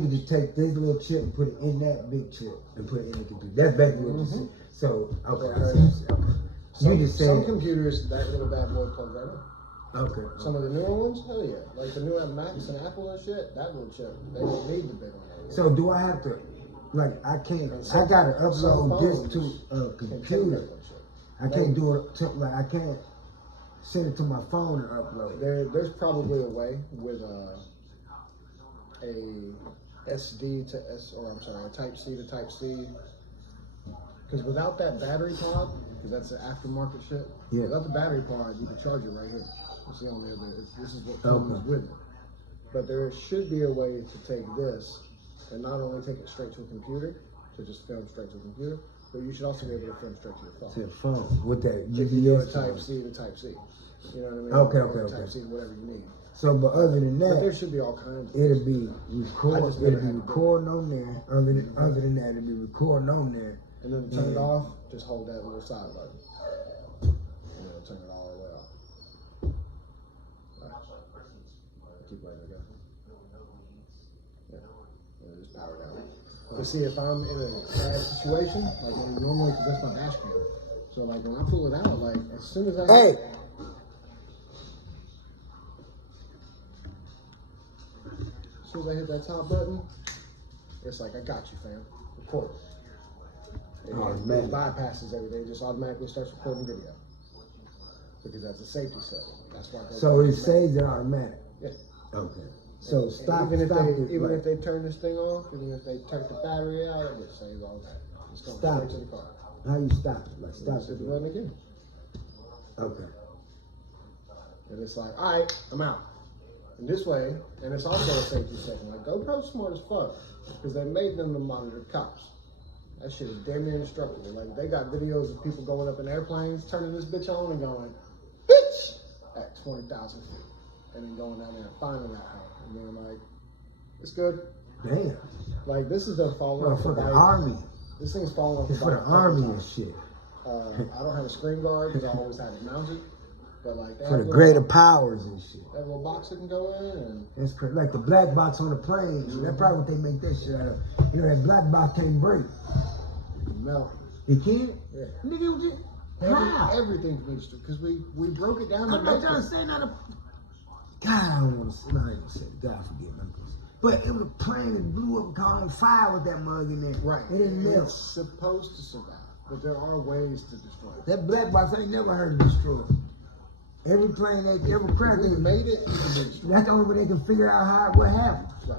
can just take this little chip and put it in that big chip and put it in the computer. That's basically what you said. So okay, I see. Okay. Some, You just some said computers, that little bad boy plugs right in. okay. Some of the newer ones, hell yeah. Like the new Macs and Apple and shit, that little chip, they don't need the big one. So do I have to, like, I can't, I gotta upload this to a computer. I can't do it to, like, I can't send it to my phone and upload it. There's probably a way with a SD to a Type C to Type C. Because without that battery pod, because that's the aftermarket shit. Yeah. Without the battery pod, you can charge it right here. You see on there, this is what comes with it. But there should be a way to take this and not only take it straight to a computer, to just film straight to a computer, but you should also be able to film straight to your phone. To your phone with that If you do a UPS. Type C to Type C. You know what I mean? Okay, Or okay. Type C to whatever you need. So, but other than But there that, should be all kinds of it'll be I just never had to do it. recording on there. Other than that, it'll be recording on there. And then to turn it off, just hold that little side button. And it'll turn it all the way off. Right. Keep right there, yeah. Yeah, just power it down. But see, if I'm in a bad situation, like normally, because that's my dash cam. So like when I pull it out, like as soon as I Hey, as soon as I hit that top button, it's like I got you, fam. Record. It bypasses everything. It just automatically starts recording video because that's a safety setting. That's why. so it saves it automatic. Yeah. Okay. So And stop. even stop if it, they even like, if they turn this thing off, even if they turn the battery out, it just saves all that. It's going Stop straight to it. the car. how you stop it? Like stop Just hit it. the button again, Okay. and it's like, all right, I'm out. And this way, and it's also a safety setting. Like GoPro's smart as fuck because they made them to monitor cops. That shit is damn near indestructible. Like they got videos of people going up in airplanes, turning this bitch on and going, bitch, at 20,000 feet. and then going down there and finding that hoe, and then like, it's good. Damn. Like this is the falling Well, off the for the bike. army. This thing's falling off the It's bike. for the army and shit. I don't have a screen guard because I always had it mounted. But like that For the little- greater powers and shit. that little box that can go in, and That's crazy. Like the black box on the plane. That's probably what they make that shit out of. You know, that black box can't break. it can melt. It can't? Yeah. Nigga, it was just, how? Everything's mixed because we broke it down. I'm to not make trying to it. say nothing. God, I don't want to say, no, I ain't gonna say, God forgive me. But it was a plane that blew up and caught on fire with that mug in there. Right. It didn't It's melt. supposed to survive, but there are ways to destroy it. That black box I ain't never heard of destroyed. Every plane they ever crashed, We they made it. It can be destroyed. that's the only way they can figure out how what happened. Right.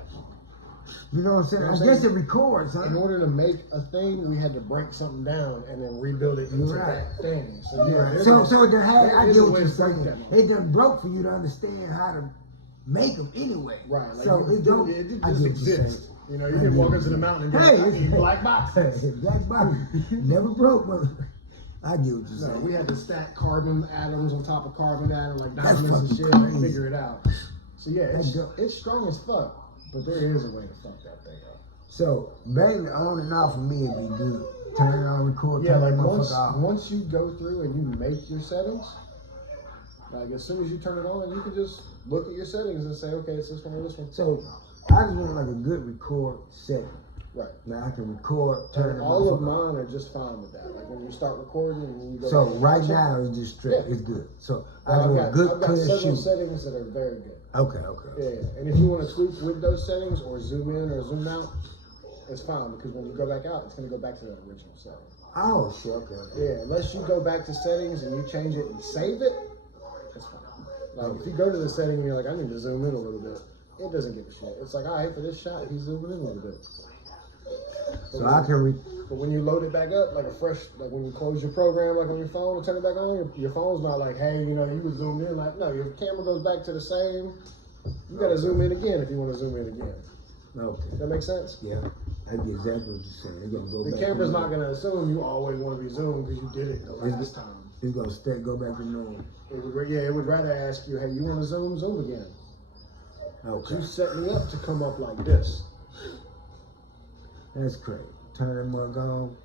You know what I'm saying? You know I what I'm guess saying? it records, huh? In order to make a thing, we had to break something down and then rebuild it into Right. that thing. So yeah, Yeah. there's So a- so the I there get is a what way you're to break saying. that. It done broke for you to understand how to make them anyway. Right. Like so it don't. didn't I just get what you're exist. saying. You know, you I didn't get walk what into the you're mountain and be saying. like, I need black boxes. Black box never broke, but I get what you're No, saying. we had to stack carbon atoms on top of carbon atoms, like That's diamonds and fucking shit, and crazy. figure it out. So yeah, That's dope. it's strong as fuck, but there is a way to fuck that thing up. So bang on and off for me would be good. Turn it on, record, Yeah, turn like that once motherfucker off. once you go through and you make your settings, like as soon as you turn it on, you can just look at your settings and say, okay, it's this one or this one. So I just want like a good record setting. Right. Now I can record, turn And the all of motherfucker off. mine are just fine with that. Like when you start recording and when you go So back and right watch it, now it's just straight. Yeah. It's good. So I I've just want a got, good I've got clear several shoot. settings that are very good. Okay, okay. Yeah. And if you want to tweak with those settings or zoom in or zoom out, it's fine because when you go back out, it's going to go back to that original setting. Oh shit, okay. Yeah, unless you go back to settings and you change it and save it, it's fine. Like if you go to the setting and you're like, I need to zoom in a little bit, it doesn't give a shit. It's like, all right, for this shot, he's zooming in a little bit. So I can But when you load it back up, like a fresh, like when you close your program, like on your phone and turn it back on, your phone's not like, hey, you know, you was zoomed in. Like, no, your camera goes back to the same. You gotta zoom in again if you want to zoom in again. okay. That makes sense? Yeah. I get exactly what you're saying. It's gonna go The back. camera's to not gonna assume you always want to be zoomed because you did it the last time. It's gonna stay, go back to normal. It would rather ask you, hey, you want to zoom? Zoom again. Okay. You set me up to come up like this. That's great. Turn that mug on,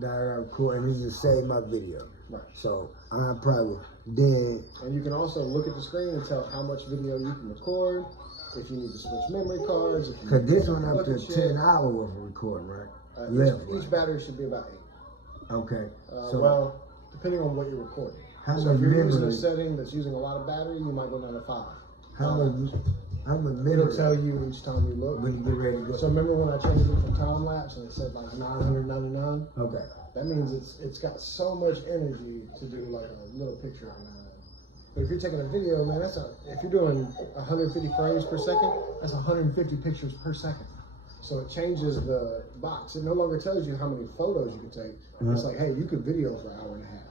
dial record, and then just save my video. Right. So I probably then And you can also look at the screen and tell how much video you can record, if you need to switch memory cards. If you cause this need one up look to at shit. 10 hours worth of recording, right? Each battery should be about 8. Okay. Well, depending on what you're recording. how So much if you're using a memory? setting that's using a lot of battery, you might go down to 5. How much memory? It'll tell you each time you look. when you get ready to go. So remember when I changed it from time lapse and it said like 999? Okay. That means it's got so much energy to do like a little picture on that. But if you're taking a video, man, if you're doing 150 frames per second, that's 150 pictures per second. So it changes the box. It no longer tells you how many photos you can take. It's like, hey, you could video for an hour and a half.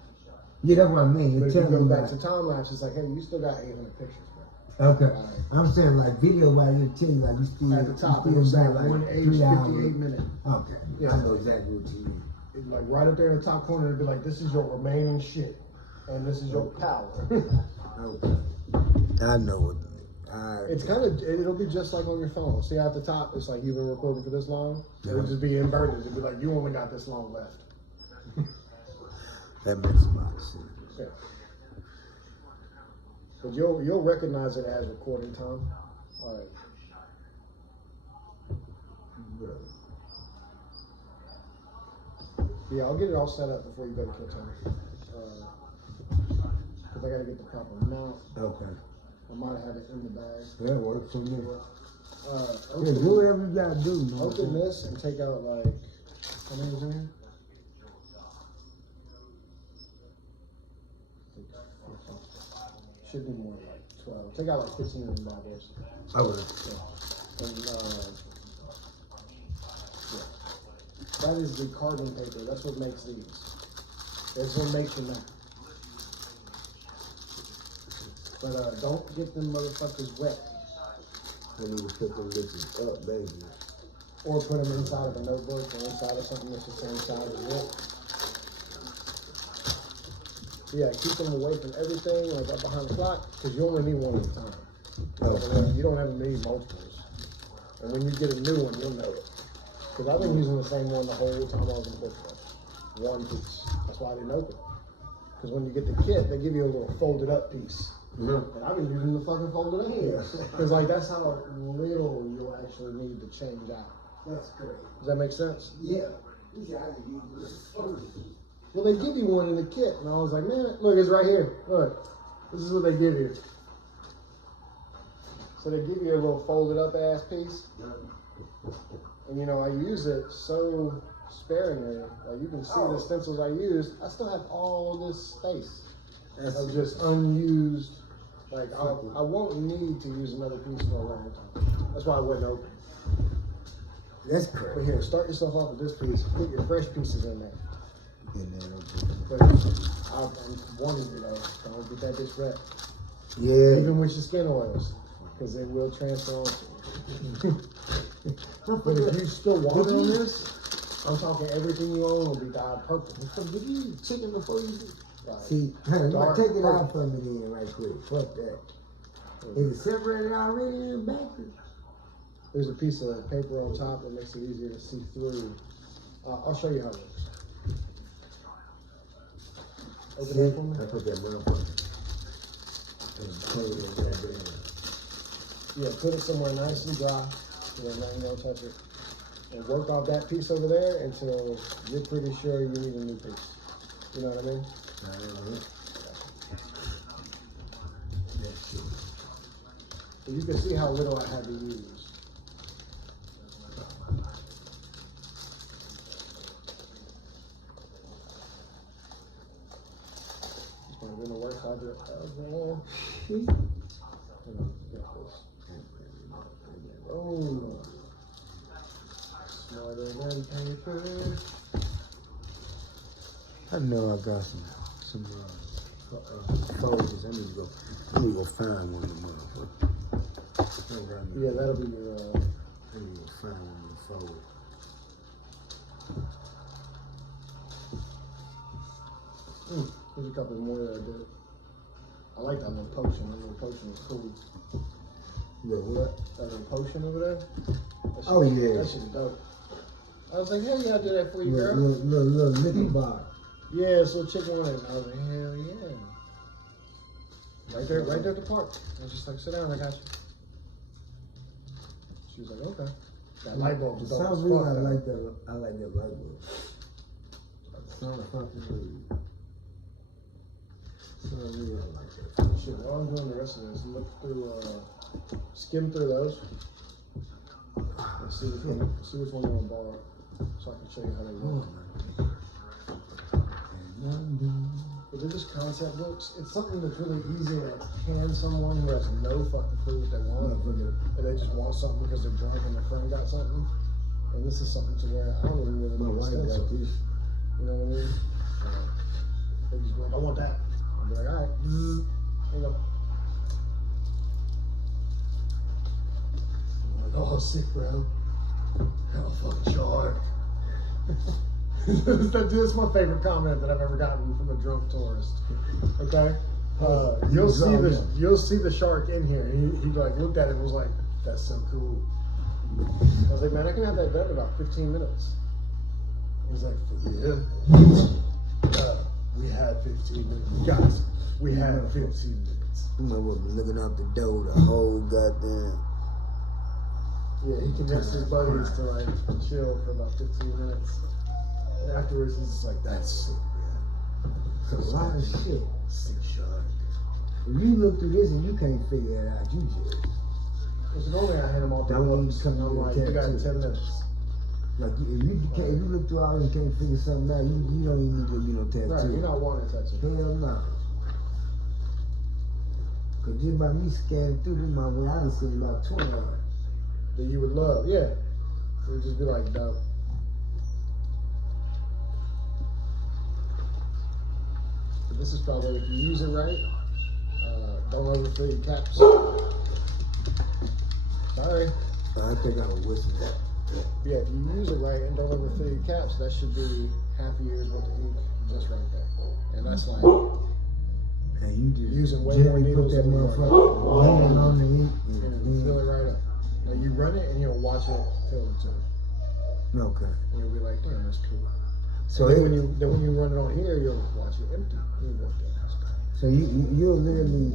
Yeah, that's what I mean. But It if you tells go me back about- to time lapse, it's like, hey, you still got 800 pictures, bro. Okay. Right. I'm saying like video wise, you tell you like you still At the top, you it was still like got like 1H, 3 hours. 58 minute. Okay. Yeah. I know exactly what you mean. It, like right up there in the top corner, it'd be like, this is your remaining shit. And this is your power. Okay. I know what It's kind of, it'll be just like on your phone. See at the top, it's like you've been recording for this long. It'll just be inverted. It'll be like, you only got this long left. that makes a lot of sense. Yeah. But you'll recognize it as recording time. All right. Yeah, I'll get it all set up before you go to kill time. Because I gotta get the proper mount. Okay. I might have it in the bag. That works for me. Yeah, Yeah, do whatever you gotta do, man. open this and take out like, how many is in here? Should be more like 12. Take out like 15 of them bad boys. Okay. And, yeah. That is the carbon paper. That's what makes these. That's what makes your map. But don't get them motherfuckers wet. I need to put them bitches up, baby. Or put them inside of a notebook or inside of something that's the same size as it. Yeah, keep them away from everything, like up behind the clock, because you only need one at a time. You don't ever need multiples. And when you get a new one, you'll know it. Because I've been using the same one the whole time I was in Portugal. One piece. That's why I didn't open it. Because when you get the kit, they give you a little folded up piece. Mm-hmm. And I've been using the fucking folded up piece. Because like that's how little you'll actually need to change out. That's great. Does that make sense? Yeah. You see, I can use this first. Well, they give you one in the kit, and I was like, man, look, it's right here. Look, this is what they give you. So they give you a little folded up ass piece. And you know, I use it so sparingly. Like you can see the stencils I used. I still have all this space of just unused. Like I won't need to use another piece for a long time. That's why I wouldn't open. That's But correct. here, start yourself off with this piece. Put your fresh pieces in there. But I'm warning you though, don't get that bitch wet. Yeah. Even with your skin oils, because it will transfer on to you. But if you spill water on this, I'm talking everything you own will be dyed purple. So did you eat chicken before you did? Like, See, honey, dark take it purple. out from me then right quick. Fuck that. Is it separated already in the back? There's a piece of paper on top that makes it easier to see through. I'll show you how it works. Open that for me. I put that motherfucker. Close it right there. Yeah, put it somewhere nice and dry so that nothing gonna touch it. And work off that piece over there until you're pretty sure you need a new piece. You know what I mean? So you can see how little I had to use. Just gonna do the work I did. Oh, smarter than paper. I know I got some folders. I need to go find one of them motherfuckers. Yeah, that'll be your. I need to go find one of the folders. Here's a couple more that I did. I like that little potion. That little potion is cool. Yeah, what? That little potion over there. That shit- Oh, yeah. That shit's dope. I was like, hell yeah, I did that for you, girl. Little liquor bar. Yeah, it's a little chicken one. I was like, hell yeah. Right there at the park. I was just like, sit down, I got you. She was like, okay. That light bulb For was dope as some reason, fuck, I though. like that. I like that light bulb. Some fucking reason. Some reason I like that. Shit, while I'm doing the rest of this, look through, skim through those. And see which one you want to borrow. So I can show you how they work. But they're just concept books. It's something that's really easy to hand someone who has no fucking clue what they want. And they just want something because they're drunk and their friend got something. And this is something to where I don't even really My need a wife stencil. got this. You know what I mean? They just be like, I want that. I'll be like, all right. Here you go. I'm like, oh, sick, bro. Hell fucking short. That's my favorite comment that I've ever gotten from a drunk tourist. Okay? You'll see the shark in here. He like looked at it and was like, that's so cool. I was like, man, I can have that done in about 15 minutes. He's like, yeah. We had 15 minutes. Guys, we had 15 minutes. You know what? Looking out the door the whole goddamn. Yeah, he convinced his buddies to like chill for about 15 minutes. And afterwards, he's just like, that's sick, man. It's a lot of shit. Sick shark. If you look through this and you can't figure it out, you just Because normally I hand him all the Don't books, come and I'm to like, the you got tattoo. 10 minutes. like if you look through all and can't figure something out, you don't even need to get no tattoo. Right, you're not wanting a tattoo. Hell no. Cause just by me scanning through this motherfucker, I done seen about 20 of them. That you would love, yeah. It would just be like, dope. But this is probably, if you use it right, don't overfill your caps. Sorry. I think I would whistle that. Yeah, if you use it right and don't overfill your caps, that should be half a year's worth of ink just right there. And that's like And you just using way more gently put needles that than you motherfucker leaning on the end. and fill it right up. Now you run it and you'll watch it fill into it. Okay. And you'll be like, damn, that's cool. So And then when you run it on here, you'll watch it empty. You'll go, damn, that's cool. so you'll literally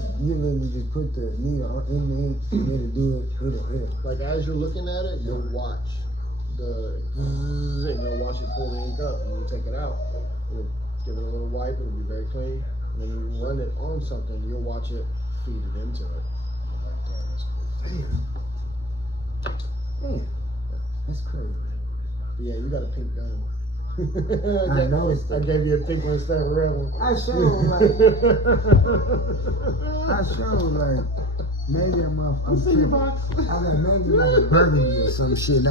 just put the needle in the ink and it'll do it. It'll. Like as you're looking at it, you'll watch the and you'll watch it pull the ink up, and you'll take it out. You'll give it a little wipe. It'll be very clean. And then when you run it on something, you'll watch it feed it into it. I'm like, damn, that's cool. Damn. That's crazy. But yeah, you got a pink gun. I noticed I it. gave you a pink one instead of a red one. I showed like maybe I'm tripping. I got maybe like a burgundy or some shit.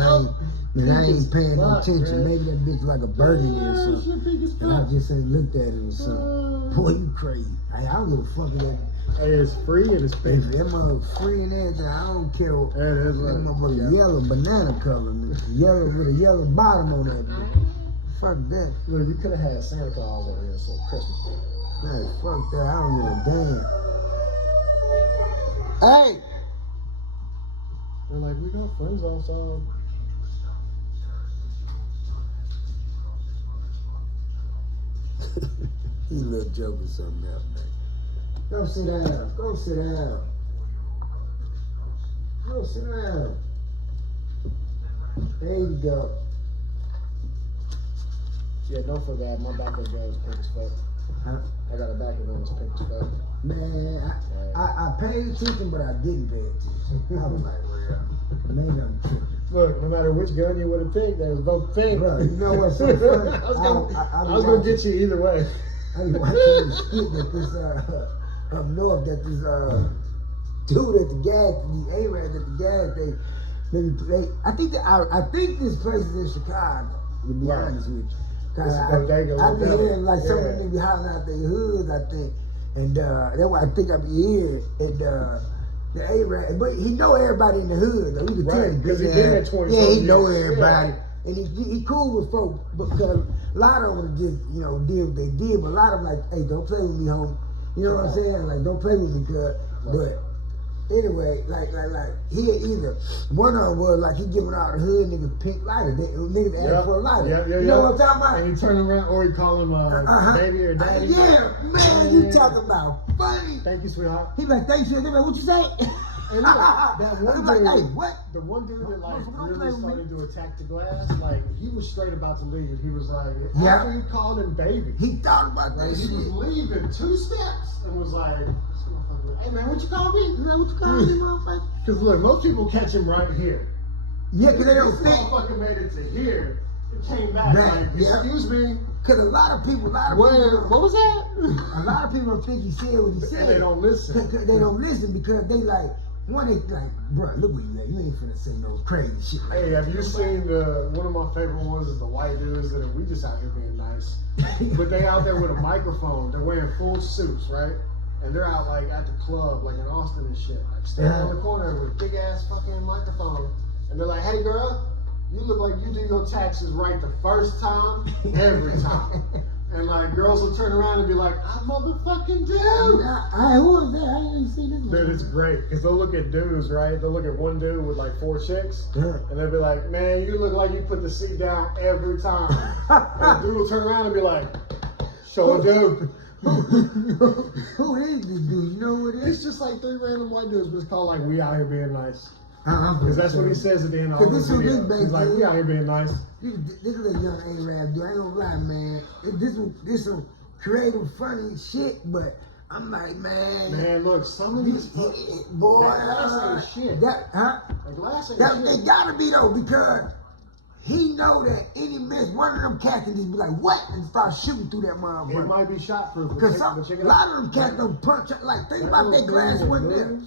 And I ain't paying no attention. Maybe that bitch like a burgundy or something. And I just ain't looked at it or something. Boy, you crazy. I don't give a fuck if that. Hey, it's free and it's pink. If that motherfucker free and everything, I don't care. Yeah, that's That right. motherfucker yellow banana color, yellow with a yellow bottom on that bitch. Fuck that. Look, you could have had Santa Claus over here for Christmas. Man, fuck that. I don't give a damn. Hey! They're like, we got friends outside. He a little joking something else, man. Go sit down. Go sit down. Go sit down. There you go. Yeah, don't feel bad. My backup gun is pink as fuck. Huh? I got a backup gun that's pink as fuck. Man, I paid attention, but I didn't pay attention. I was like, well, maybe I'm tripping. Look, no matter which gun you would have picked, there was both pink. Bro, you know what's so funny? I was gonna get you either way. I was watching this shit that this up north that this dude at the gas, the A-Rad at the gas, I think this place is in Chicago, to be Right. honest with you. Cause It's a bodega I be little hearing like some of yeah. them be hollering out their hoods, I think. And that's why I think I be hearing and the A-Rad, but he know everybody in the hood though. You can Right, tell 'cause he big been ass- there 20 Yeah, he years. know everybody. Yeah. And he cool with folks because a lot of them just, deal what they did, but a lot of them like, hey, don't play with me, homie. You know what I'm saying? Like, don't play with me, cuz. Right. But anyway, like, he either, one of them was like, he giving out the hood niggas pink lighter. Niggas asked for a lighter. You know what I'm talking about? And you turn around or you call him baby or daddy. Yeah, man, you talking about funny. Thank you, sweetheart. He like, thanks, you. They like, what you say? And look, that one I'm like, dude, hey, what? the one dude that like Don't play really with me. started to attack the glass, like he was straight about to leave. He was like, Yeah. after he called him baby, He thought about that like, he was shit. leaving 2 steps and was like, this motherfucker, hey man, what you call me? He like, what you calling me, motherfucker? Because look, most people catch him right here. Yeah, because they don't This think. motherfucker made it to here. It came back Back, like, yeah. excuse me. Because a lot of people, What was that? a lot of people don't think he said what he said. And they don't listen. They don't listen because they like, one, they like, bro, look where you at. You ain't finna say no crazy shit like Hey, have you seen one of my favorite ones is the white dudes that we just out here being nice. But they out there with a microphone. They're wearing full suits, right? And they're out like at the club, like in Austin and shit. Like standing on the corner with a big ass fucking microphone. And they're like, hey girl, you look like you do your taxes right the first time, every time. And like girls will turn around and be like, I motherfucking do. Who was that? I ain't seen this one. Dude, it's great because they'll look at dudes, right? They'll look at one dude with like 4 chicks, Yeah. and they'll be like, "Man, you look like you put the seat down every time." And the dude will turn around and be like, "Show a dude." Who is this dude? You know who it is? It's just like 3 random white dudes, but it's called like "We out here being nice," Because because that's what he says at the end of all Cause the this is videos. big He's like, dude. "We out here being nice." This little young A-Rap dude, I ain't gonna lie, man. This some creative, funny shit, but I'm like, man. Man, look, some of these Boy, that glass ain't shit. That glass ain't They shit. gotta be though, because he know that any miss, one of them cats can just be like, what? And start shooting through that It motherfucker. might be shot proof, Because a lot of them cats don't punch, like, think about that glass one there.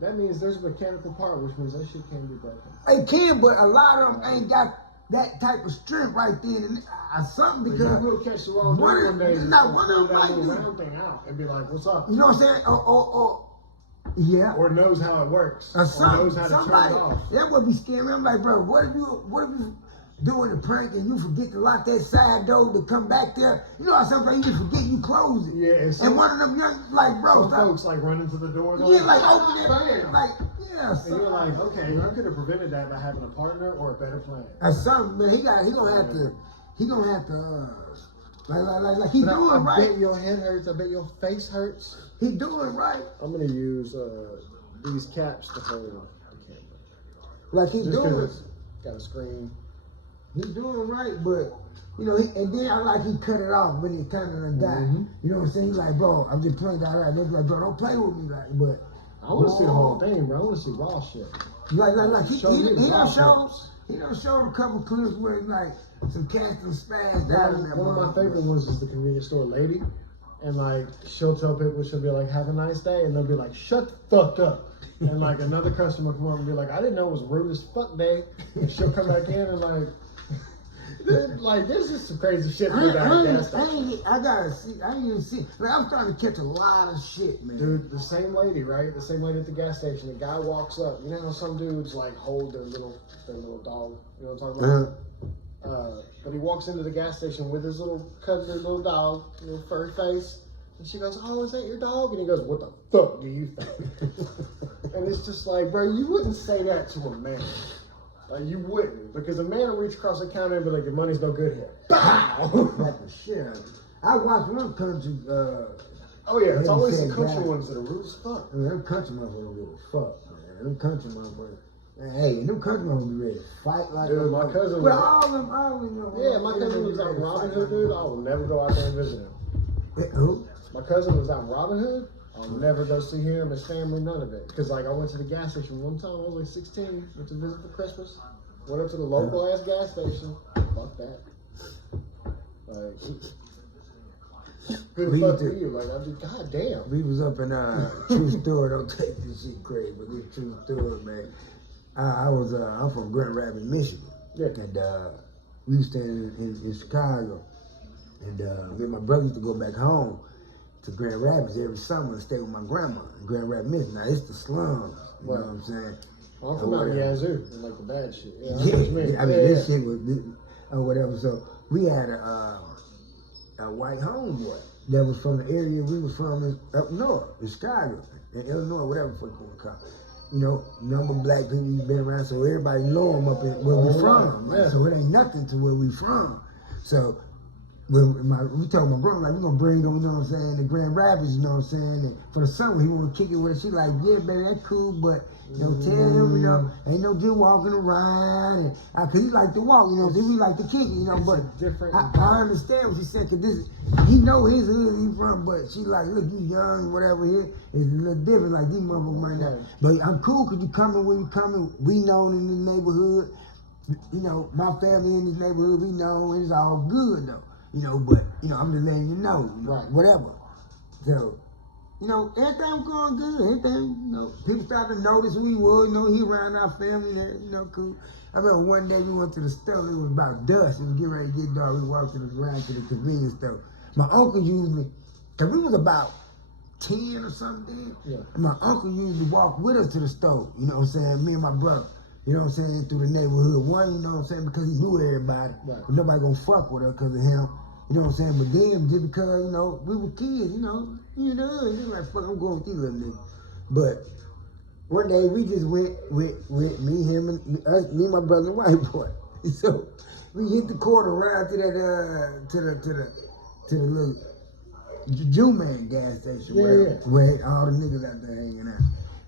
That means there's a mechanical part, which means that shit can't be broken. They can, but a lot of them ain't got that type of strength right then. And something But because, you will catch the wrong dude one of- one day. not one of them that might little do. round thing out and be like, "What's up?" you know what I'm saying? Yeah. Or knows how it works. Or Or knows how to turn somebody, it off. that would be scary. I'm like, bro, what if doing the prank and you forget to lock that side door to come back there. You know how sometimes you just forget you close it. Yeah, And one of them young, like, bro, some folks like run into the door. yeah, like open it, bam. like, yeah. And you're like, okay, you could have prevented that by having a partner or a better plan. That's something, man. He gonna have to, like he But doing I right. bet your head hurts. I bet your face hurts. He doing right. I'm gonna use these caps to hold the camera. Like he Just doing, because it's got a screen. he doing right, but you know, and then I like he cut it off when he kind of died. Mhm. You know what I'm saying? He's like, bro, I'm just playing that right. They're like, bro, don't play with me, like, but I want to see the whole thing, bro. I want to see raw shit. like Show me the raw done clips. showed a couple clips where like some cats and spazzed out in that One of my motherfucker. favorite ones is the convenience store lady. And like, she'll tell people, she'll be like, have a nice day. And they'll be like, shut the fuck up. And like, another customer come up and be like, I didn't know it was rude as fuck day. And she'll come back in and like, like, this is some crazy shit. I gotta see. I ain't even see. Like, I'm starting to catch a lot of shit, man. Dude, the same lady, right? The same lady at the gas station. The guy walks up. You know how some dudes like hold their little dog. You know what I'm talking about? But he walks into the gas station with his little cuddly little dog, little furry face. And she goes, "Oh, is that your dog?" And he goes, "What the fuck do you think?" And it's just like, bro, you wouldn't say that to a man. Like, you wouldn't, because a man will reach across the counter and be like, "Your money's no good here." Bow! Like the shit. I watched one country. Oh yeah, it's always the said country that. ones that are rude as fuck. I mean, them country motherfuckers don't give a fuck, man. Them country motherfuckers. Hey, them country motherfuckers be ready to fight like Dude, them my motherfuckers. cousin Well, was- all them, you know. Yeah, my cousin was out in Robin Hood, dude. I will never go out there and visit him. Wait, who? My cousin was out in Robin Hood. I'll never go see him, his family, none of it. Because, like, I went to the gas station one time. I was like 16, went to visit for Christmas. Went up to the local ass gas station. Fuck that. Like, who the We fuck did- are you? Like, I'm just, goddamn. We was up in true story. Don't take this shit crazy, but this true story, man. I'm from Grand Rapids, Michigan, Yeah. and we used to stay in Chicago, and me and my brother used to go back home to Grand Rapids every summer and stay with my grandma in Grand Rapids, Michigan. Now it's the slums, you know what I'm saying? I'm from out in Yazoo, and like the bad shit. Yeah, I know Yeah, what you mean. I mean Yeah, this shit was or whatever. So we had a white homeboy that was from the area we was from up north in Chicago, in Illinois, whatever the fuck you want to call it. You know, number of black people you've been around, so everybody know them up in where we from. Yeah. So it ain't nothing to where we from. So we told my brother, like, we're gonna bring them, you know what I'm saying, to Grand Rapids, you know what I'm saying? And for the summer, he wanna kick it with us. She like, yeah, baby, that's cool, but don't tell him, you know, ain't no just walking around. And cause he like to walk, you know, then we like to kick it, you know, It's but a different I understand what she said, cause he know his hood he from, but she like, look, you young, whatever here, it's a little different, like these motherfuckers might not. Right. But I'm cool, cause you coming when you coming, we known in the neighborhood, you know, my family in this neighborhood, we know, it's all good though. You know, but, you know, I'm just letting you know, Right. whatever. So, you know, everything was going good. Everything, you know, people started to notice who he was, you know, he around our family, and you know, cool. I remember one day we went to the store, it was about dusk, it was getting ready to get dark, we walked around to the convenience store. My uncle usually, cause we was about 10 or something, Yeah. and my uncle usually walk with us to the store, you know what I'm saying, me and my brother. You know what I'm saying, through the neighborhood. One, you know what I'm saying, because he knew everybody. Right. But nobody gonna fuck with her because of him. You know what I'm saying? But then, just because, you know, we were kids, you know, just like, fuck, I'm going with these little niggas. But one day, we just went with me, him, and us, me and my brother and white boy. So, we hit the corner around to that, to the little Jew-Man gas station. Yeah, where, yeah. where all the niggas out there hanging out.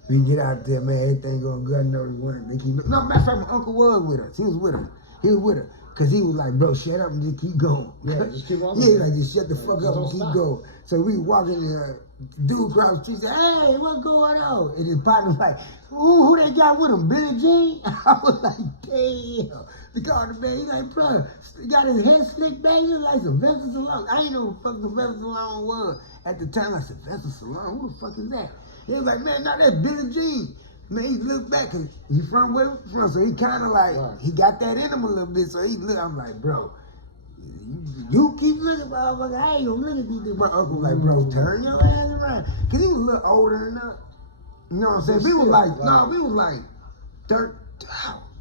We get out there, man, everything going good. I know this one. They keep, no, matter of fact, my uncle was with us. He was with him. Cause he was like, bro, shut up and just keep going. Yeah, just keep walking. Yeah, like, just shut the fuck Just up and don't keep stop. going. So we walking, dude across the street said, hey, what's going on? And his partner was like, ooh, who they got with him, Billy Jean? I was like, damn. The car, the man, he like, bro, he got his head slicked back, he was like Sylvester Stallone. I ain't know who the fuck Sylvester Stallone was. At the time, I said, Sylvester Stallone, who the fuck is that? He was like, man, no, that's Billy Jean. Man, he looked back, cause he from where he from, so he kind of like, Right. he got that in him a little bit, so he look, I'm like, bro, you keep looking, motherfucker, I ain't gonna look at these things. My uncle like, bro, turn your ass around. Cause he was a little older than us. You know what I'm saying? We was like, we was like,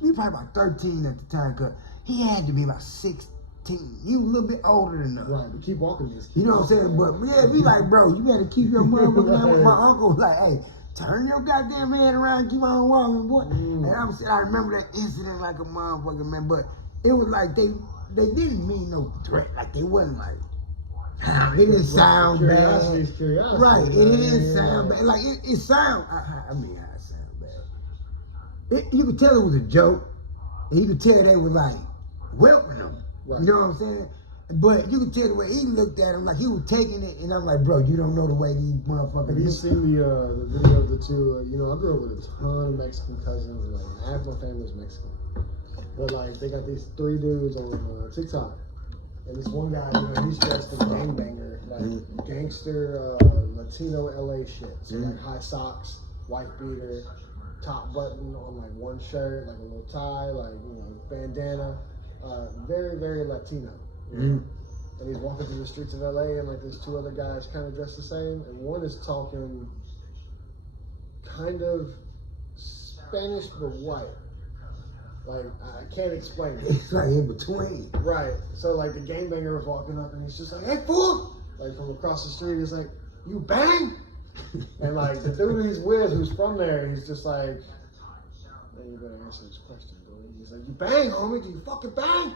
we probably about 13 at the time, cause he had to be about 16. He was a little bit older than us. Right, but keep walking this. You know what I'm saying? But yeah, we like, bro, you better keep your motherfucking right. My uncle was like, hey, turn your goddamn head around and keep on walking, boy. And I remember that incident like a motherfucker, man. But it was like they didn't mean no threat. Like they wasn't like, it didn't sound bad. Curiosity, right, it didn't sound bad. Like it sound, I mean, how it sound bad. You could tell it was a joke. And you could tell they were like, welcoming him. Right. You know what I'm saying? But you could tell the way he looked at him, like he was taking it, and I'm like, bro, you don't know the way these motherfuckers. Have you seen the video of the two? You know, I grew up with a ton of Mexican cousins. Like half my family was Mexican, but like they got these 3 dudes on TikTok, and this one guy, you know, he's dressed as a gangbanger, like gangster Latino LA shit. So like high socks, white beater, top button on like one shirt, like a little tie, like bandana, very very Latino. And he's walking through the streets of LA, and like there's 2 other guys kind of dressed the same, and one is talking kind of Spanish but white. Like I can't explain it. It's like in between. Right. So like the gangbanger was walking up, and he's just like, "Hey fool!" Like from across the street, he's like, "You bang?" And like the dude he's with, who's from there, he's just like, "Man, you better answer this question, dude." He's like, "You bang, homie? Do you fucking bang?"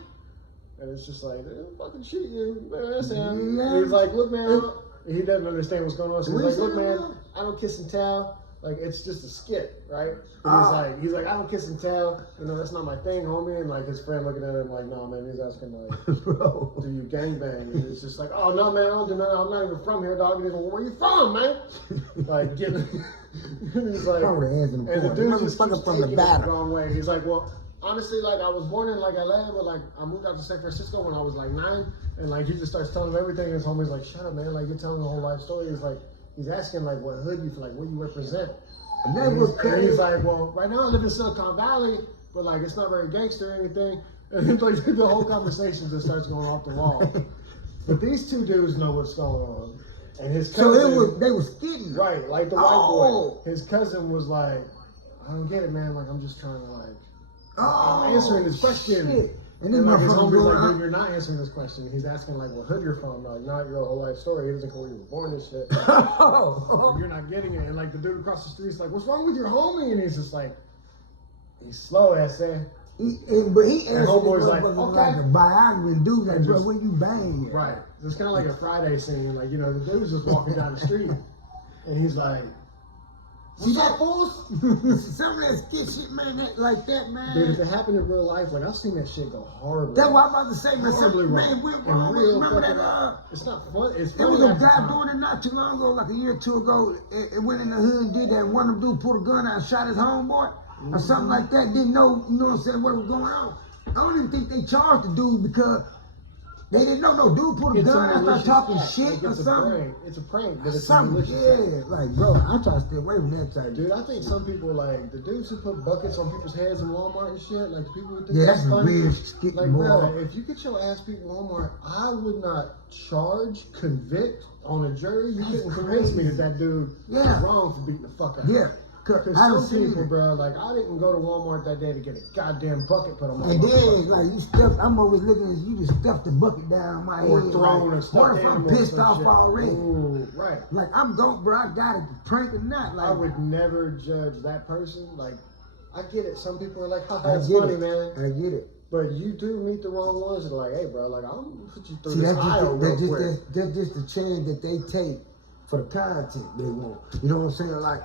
And it's just like, they'll fucking shoot you. You better ask him. And he's like, look, man, he doesn't understand what's going on. So he's like, look, man, I don't kiss and tell. Like, it's just a skit, right? And he's like, I don't kiss and tell. You know, that's not my thing, homie. And like his friend looking at him like, no, man, he's asking like, bro, do you gangbang? And it's just like, oh, no, man, I don't do nothing. I'm not even from here, dog. And he's like, well, where you from, man? Like, getting, he's like, and the dude just keeps taking it the wrong way. He's like, well, honestly, like I was born in like LA, but like I moved out to San Francisco when I was like 9, and like he just starts telling him everything. And his homie's like, "Shut up, man! Like you're telling the whole life story." He's like, he's asking like, "What hood you from? Like what you represent?" And he's like, "Well, right now I live in Silicon Valley, but like it's not very gangster or anything." And then like the whole conversation just starts going off the wall. But these 2 dudes know what's going on, and his cousin. So they were skidding. Right, like the white boy. His cousin was like, "I don't get it, man. Like I'm just trying to like." I'm answering this question. Shit. And then like his homie's like, dude, you're not answering this question. He's asking like, what hood you're from, like not your whole life story. He doesn't know where you were born and shit. Like, you're not getting it. And like the dude across the street's like, what's wrong with your homie? And he's just like, he's slow ass saying. But he answered homeboy's like, okay. Like a biography and dude like, bro, where you bang? Right. It's kind of like a Friday scene. Like, you know, the dude's just walking down the street. And he's like, see that, fools? Some of that skit shit, man, like that, man. Dude, if it happened in real life, like I've seen that shit go horribly. That's what I'm about to say, man. Horribly man, wrong. Remember that? It's not fun. It's there funny. was a guy doing it not too long ago, like a year or 2 ago. It went in the hood and did that. One of them dudes pulled a gun out and shot his homeboy or something like that. Didn't know, you know what I'm saying, what was going on. I don't even think they charged the dude because they didn't know no dude pulled a gun and started talking shit or something. It's a prank, but it's something. Yeah, like bro, I'm trying to stay away from that type. Dude, I think some people like the dudes who put buckets on people's heads in Walmart and shit. Like the people who think that's funny. Weird skit. Like bro, if you get your ass beat in Walmart, I would not charge, convict on a jury. You couldn't convince me that dude was wrong for beating the fuck out of him. Because some people, bro, like I didn't go to Walmart that day to get a goddamn bucket put on my head. And then, like you stuff, I'm always looking at you just stuff the bucket down my head. Or thrown or stuff. What if I'm pissed off already? Ooh, right. Like I'm going, bro. I got it, prank or not. Like I would never judge that person. Like I get it. Some people are like, haha, it's funny, man. I get it. But you do meet the wrong ones that are like, hey, bro, like I'm gonna put you through this aisle real quick. That's just the chance that they take for the content they want. You know what I'm saying? Like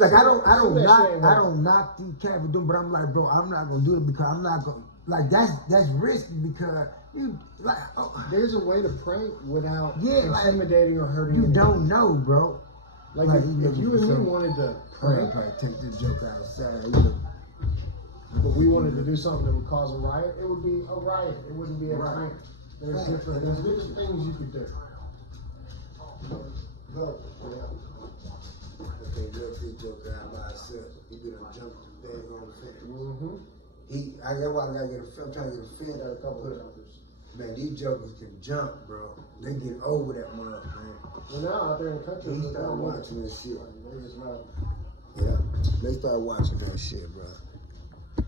I don't knock these cats for doing, but I'm like, bro, I'm not gonna do it because I'm not gonna like that's risky because you like there's a way to prank without intimidating or hurting. You don't know, bro. Like if you and me wanted to prank, take this joke outside, but we wanted to do something that would cause a riot, it would be a riot. It wouldn't be a prank. There's different things you could do. Okay, real free joke out by itself. He did a jump to the bag on the fence. I gotta get I'm trying to get a fence out of a couple of others. Man, these jokers can jump, bro. They get over that motherfucker, man. Well, now out there in the country, they start watching this shit. They just not. Yeah, they start watching that shit, bro.